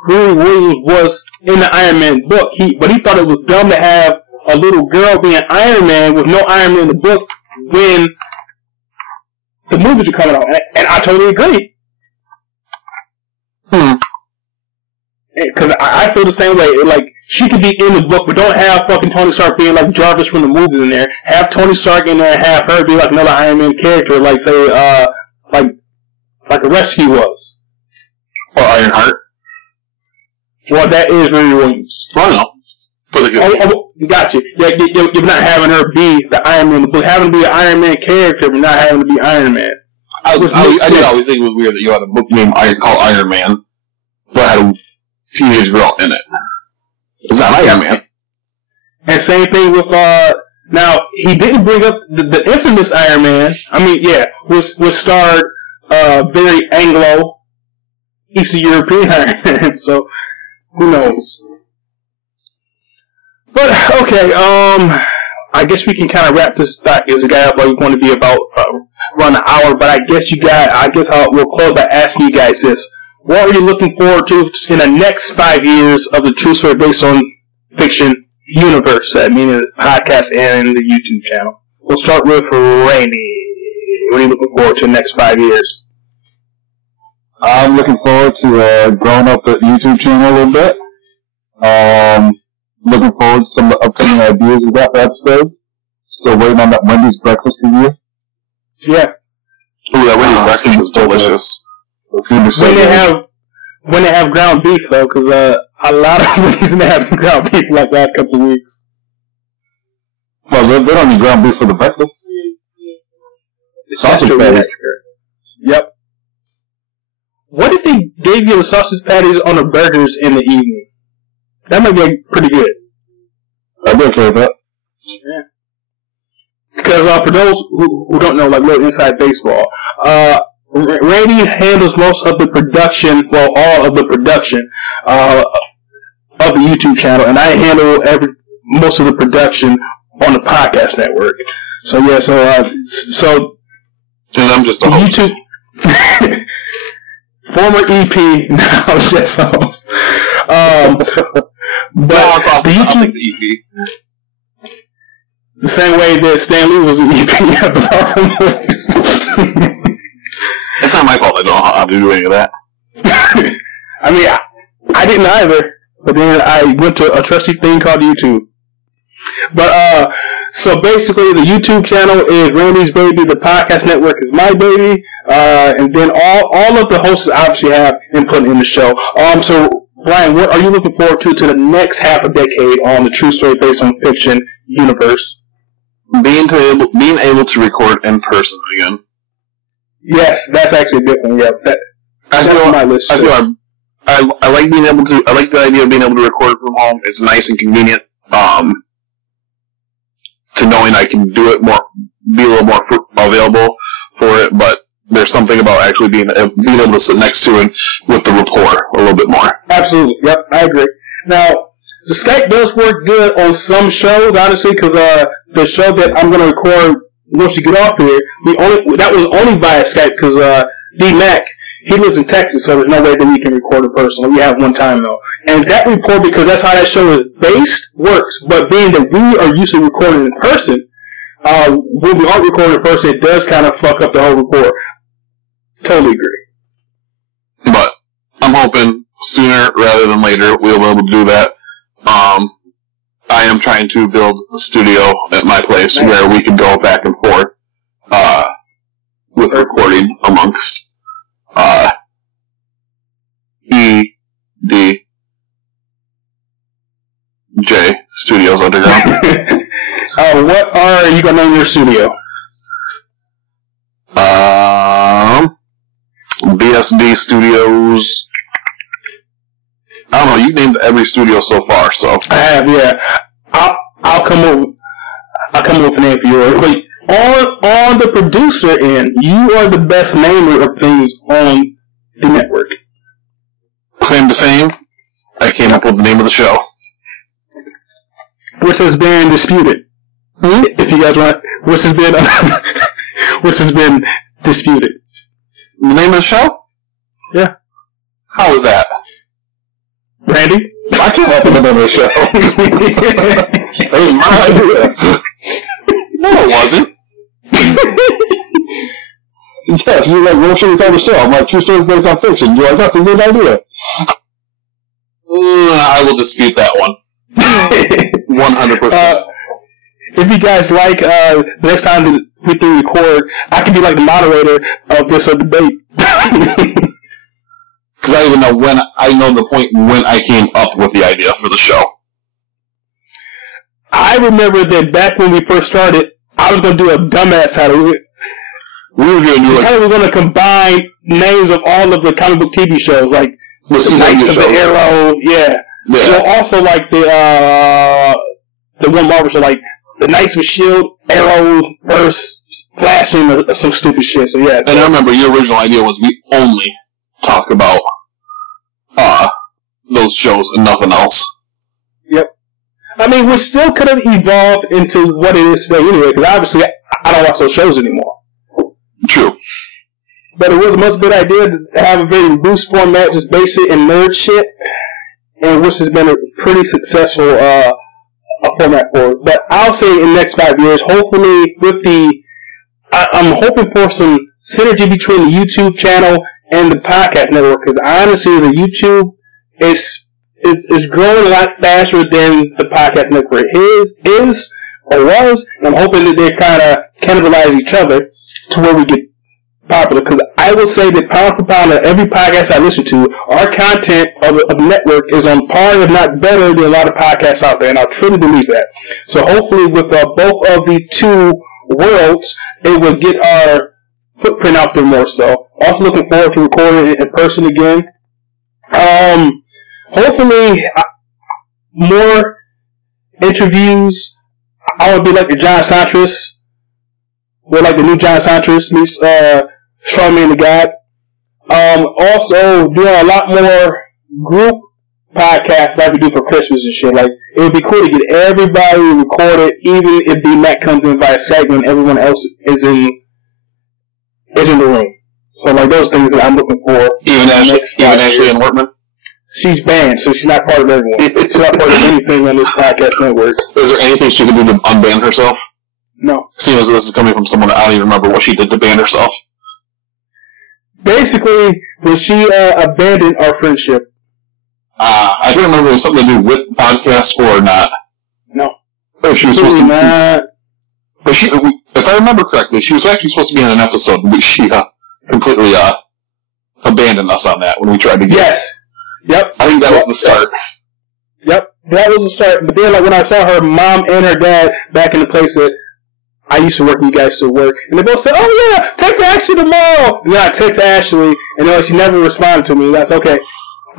Riri Williams was in the Iron Man book, but he thought it was dumb to have a little girl being Iron Man with no Iron Man in the book when the movies are coming out. And I totally agree. Because I feel the same way. Like, she could be in the book, but don't have fucking Tony Stark being like Jarvis from the movies in there. Have Tony Stark in there and have her be like another Iron Man character, like, say, like a Rescue was. Or Ironheart. Well, that is Riri Williams. I know. Gotcha. Yeah, you're not having her be the Iron Man, but having to be an Iron Man character, but not having to be Iron Man. I did always think it was weird that you had a book name called Iron Man, but had a teenage girl in it. It's not Iron Man. And same thing with, now, he didn't bring up the infamous Iron Man. I mean, yeah, was starred, very Anglo, Eastern European Iron Man, so, who knows? But, okay, I guess we can kind of wrap this guy up, like, we want to be about, around an hour, but I guess we'll close by asking you guys this. What are you looking forward to in the next 5 years of the True Story Based on Fiction universe, meaning the podcast and the YouTube channel? We'll start with Randy. What are you looking forward to in the next 5 years? I'm looking forward to growing up the YouTube channel a little bit. Looking forward to some of the upcoming ideas we got for episodes. Still waiting on that Wendy's breakfast review. Yeah. Ooh, that Wendy's breakfast is delicious. When they have ground beef though, because a lot of Wendy's they have ground beef like that a couple of weeks. Well, they don't need ground beef for the breakfast. Sausage patties. Yep. What if they gave you the sausage patties on the burgers in the evening? That might be pretty good. I'd be okay with that. Yeah. Because for those who don't know, like little inside baseball, Randy handles most of the production, well, all of the production of the YouTube channel, and I handle most of the production on the podcast network. So yeah, so and I'm just a host. YouTube. Former EP, now just host. But no, the YouTube, the EP. The same way that Stan Lee was an EP at the It's not my fault I don't know how to do any of that. I mean, I didn't either, but then I went to a trusty thing called YouTube. But, so basically the YouTube channel is Randy's baby, the podcast network is my baby, and then all of the hosts obviously have input in the show. So, Brian, what are you looking forward to the next half a decade on the True Story Based on Fiction universe? Being able to record in person again. Yes, that's actually a good one. Yeah, that's on my list. I like being able to. I like the idea of being able to record from home. It's nice and convenient. To knowing I can do it more, be a little more available for it. But there's something about actually being able to sit next to it with the rapport a little bit more. Absolutely. Yep, I agree. Now, the Skype does work good on some shows, honestly, because the show that I'm going to record once you get off here, that was only via Skype because D-Mac, he lives in Texas, so there's no way that we can record in person. We have one time, though. And that report, because that's how that show is based, works. But being that we are used to recording in person, when we aren't recording in person, it does kind of fuck up the whole report. Totally agree. But I'm hoping sooner rather than later we'll be able to do that. I am trying to build a studio at my place where we can go back and forth with recording amongst EDJ Studios Underground. What are you going to name your studio? BSD Studios. I don't know. You named every studio so far, so I have. Yeah, I'll come up with a name for yours. Wait, on the producer end, you are the best namer of things on the network. Claim to fame, I came up with the name of the show. Which has been disputed. If you guys want, which has been disputed. The name of the show? Yeah. How is that? Randy? I came up with the name of the show. That was my idea. No, it wasn't. Yes, you're like, what should we call the show? I'm like, true stories based on fiction. You're like, that's a good idea. I will dispute that one. 100%. If you guys like, the next time we record, I can be like the moderator of this debate. Because I even know I know the point when I came up with the idea for the show. I remember that back when we first started, I was going to do a dumbass title. We were going to do we're going to combine names of all of the comic book TV shows, like the Knights of the Arrow, yeah. So also like the one Marvel show, like the Knights of S.H.I.E.L.D., Arrow, Burst, Flashing, or some stupid shit. So yeah. And I remember your original idea was we only talk about those shows and nothing else. Yep. I mean, we still could have evolved into what it is today anyway, because obviously I don't watch those shows anymore. True. But it was a much good idea to have a very loose format, just basic and nerd shit, and which has been a pretty successful format for it. But I'll say in the next 5 years, hopefully I'm hoping for some synergy between the YouTube channel and the podcast network, because honestly, the YouTube is growing a lot faster than the podcast network is or was, and I'm hoping that they kind of cannibalize each other to where we get popular. Because I will say that pound for pound of every podcast I listen to, our content of the network is on par, if not better, than a lot of podcasts out there, and I truly believe that. So hopefully with both of the two worlds, it will get our footprint out there more so. Also looking forward to recording in person again. Hopefully more interviews. I would be like the John Santos, or like the new John Santos meets Charlamagne the God. Also doing a lot more group podcasts like we do for Christmas and shit. Like, it would be cool to get everybody recorded, even if D-Mac comes in via Skype when everyone else is in the room. So like those things that I'm looking for. Even Ashley and Wortman? She's banned, so she's not part of everyone. She's not part of anything on this podcast network. Is there anything she can do to unban herself? No. Seeing as this is coming from someone that I don't even remember what she did to ban herself. Basically, when she abandoned our friendship. I can't remember if it was something to do with podcasts or not. No. Or she was supposed to not. But if I remember correctly, she was actually supposed to be in an episode, but she completely abandoned us on that when we tried to get. Yes. Yep. I think that was the start. Yep. That was the start. But then, like, when I saw her mom and her dad back in the place that I used to work and you guys still work, and they both said, "Oh yeah, text Ashley tomorrow." And then I text Ashley, and she never responded to me. That's okay.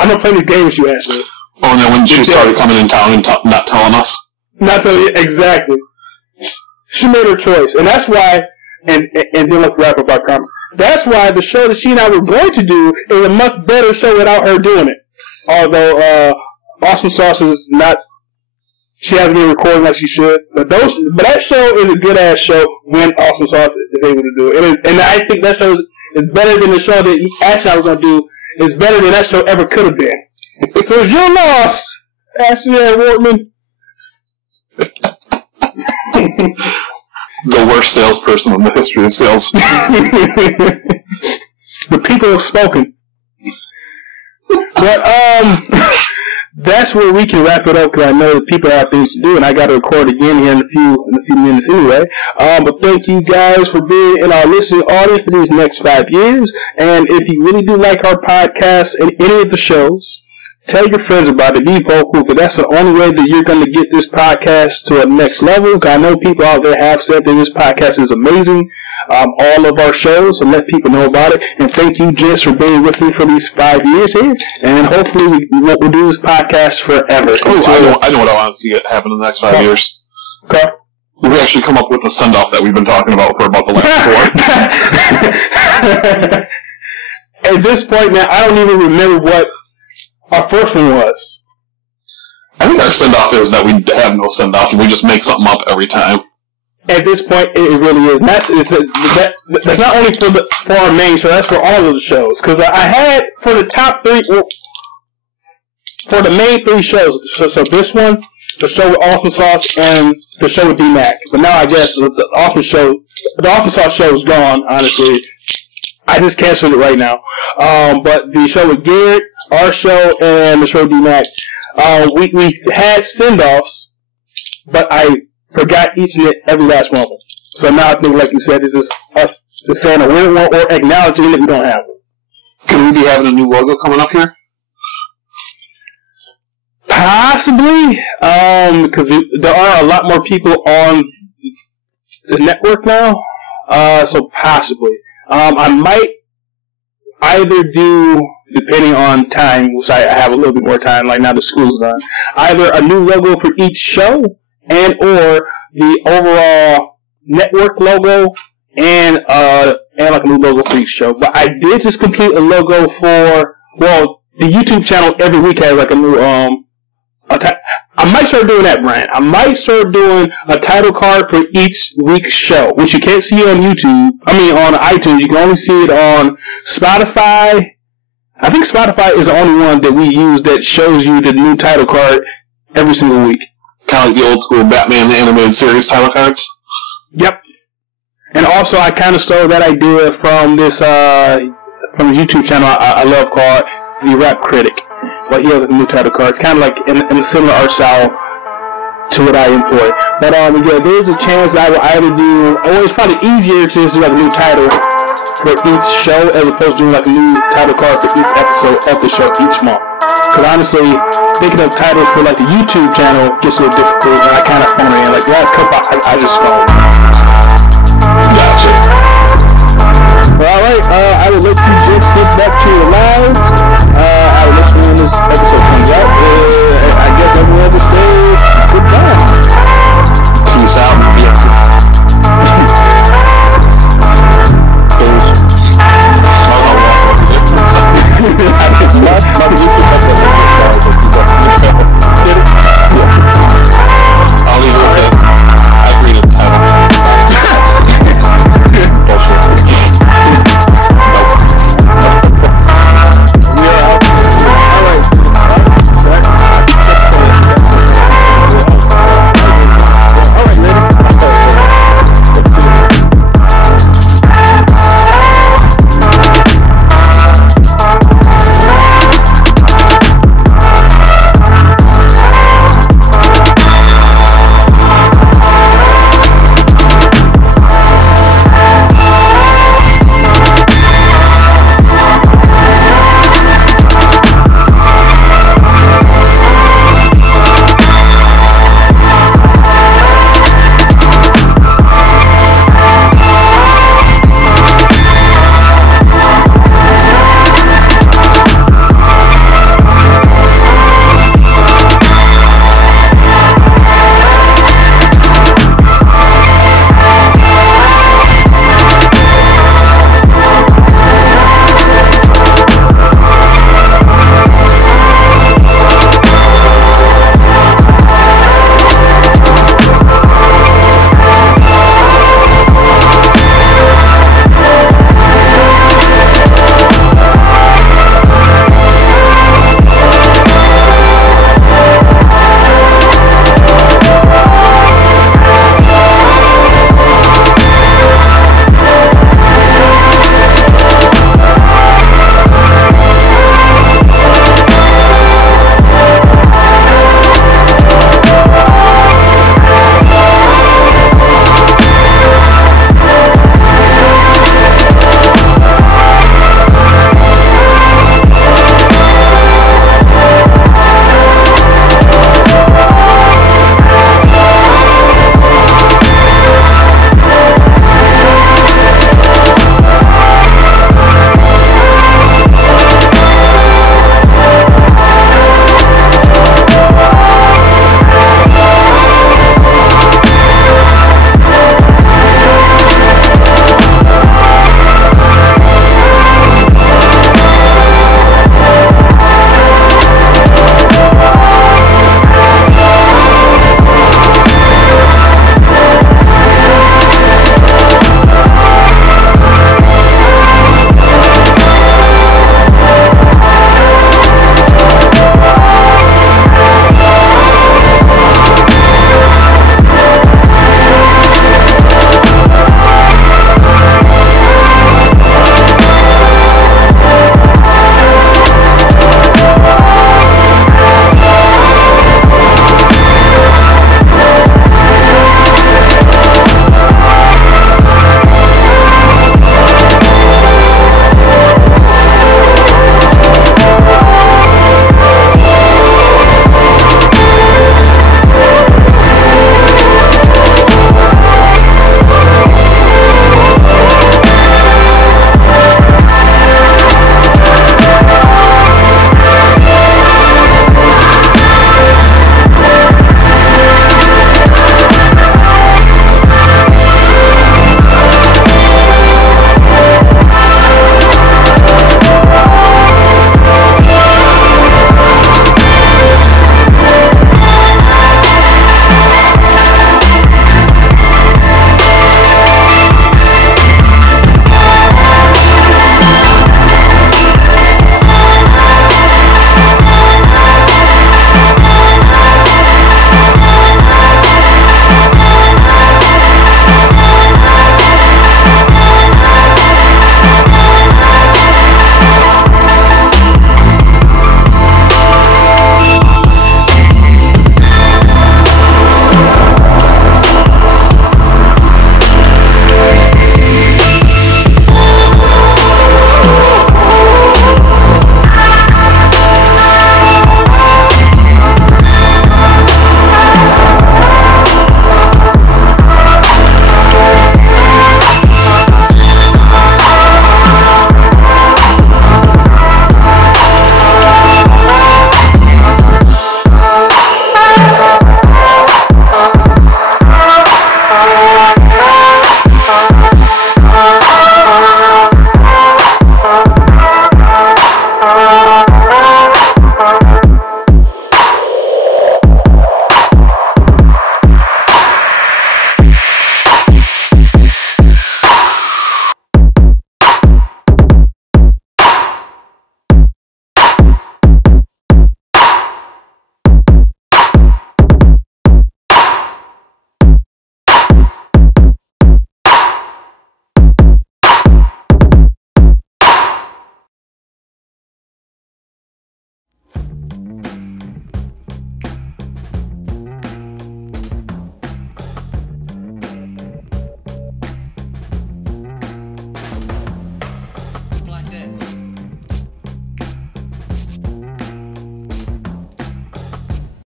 I'm not playing this game with you, Ashley. Oh, and then when she started coming in town and not telling us. Not telling you, exactly. She made her choice, and that's why. And then let's wrap up, I promise. That's why the show that she and I were going to do is a much better show without her doing it. Although Awesome Sauce is not, she hasn't been recording like she should. But that show is a good ass show when Awesome Sauce is able to do it. And I think that show is better than the show that Ashley and I were going to do. It's better than that show ever could have been. So it's your loss, Ashley and Wortman. The worst salesperson in the history of sales. The people have spoken. But that's where we can wrap it up, because I know that people have things to do, and I got to record again here in a few minutes anyway. But thank you guys for being in our listening audience for these next 5 years. And if you really do like our podcast and any of the shows, tell your friends about it. Be vocal, because that's the only way that you're going to get this podcast to a next level. Because I know people out there have said that this podcast is amazing. All of our shows, so let people know about it. And thank you, Jess, for being with me for these 5 years here. And hopefully we'll do this podcast forever. Oh, I know what I want to see happen in the next 5 years. Okay. We actually come up with the send-off that we've been talking about for about the last 4. At this point now, I don't even remember what our first one was. I think our send-off is that we have no send-off, and we just make something up every time. At this point, it really is. And that's not only for our main show, that's for all of the shows. Because I had, for the top 3, for the main 3 shows, so this one, the show with Awesome Sauce, and the show with D-Mac. But now I guess the Awesome Sauce show is gone, honestly. I just canceled it right now. But the show with Garrett, our show, and the show with D-Mac, we had send-offs, but I forgot each and every last one of them. So now I think, like you said, it's just us just saying a weird one or acknowledging that we don't have one. Can we be having a new logo coming up here? Possibly, because there are a lot more people on the network now, so possibly. I might either do, depending on time, which I have a little bit more time, like now the school's done, either a new logo for each show and or the overall network logo and like a new logo for each show. But I did just complete a logo for, well, the YouTube channel every week has like a new, I might start doing that, Brian. I might start doing a title card for each week's show, which you can't see on YouTube. I mean, on iTunes. You can only see it on Spotify. I think Spotify is the only one that we use that shows you the new title card every single week. Kind of like the old school Batman the Animated Series title cards? Yep. And also, I kind of stole that idea from this, from a YouTube channel I love called The Rap Critic. But yeah, the new title cards, kind of like in a similar art style to what I employ. But yeah, there's a chance I will either do. Well, it's probably easier to just do like a new title for each show as opposed to doing like a new title card for each episode of the show each month. Because honestly, thinking of titles for like the YouTube channel gets a little difficult, and I kind of phone in. Like last couple, I just phone. Gotcha. Well, all right. I will let you just get back to your lives.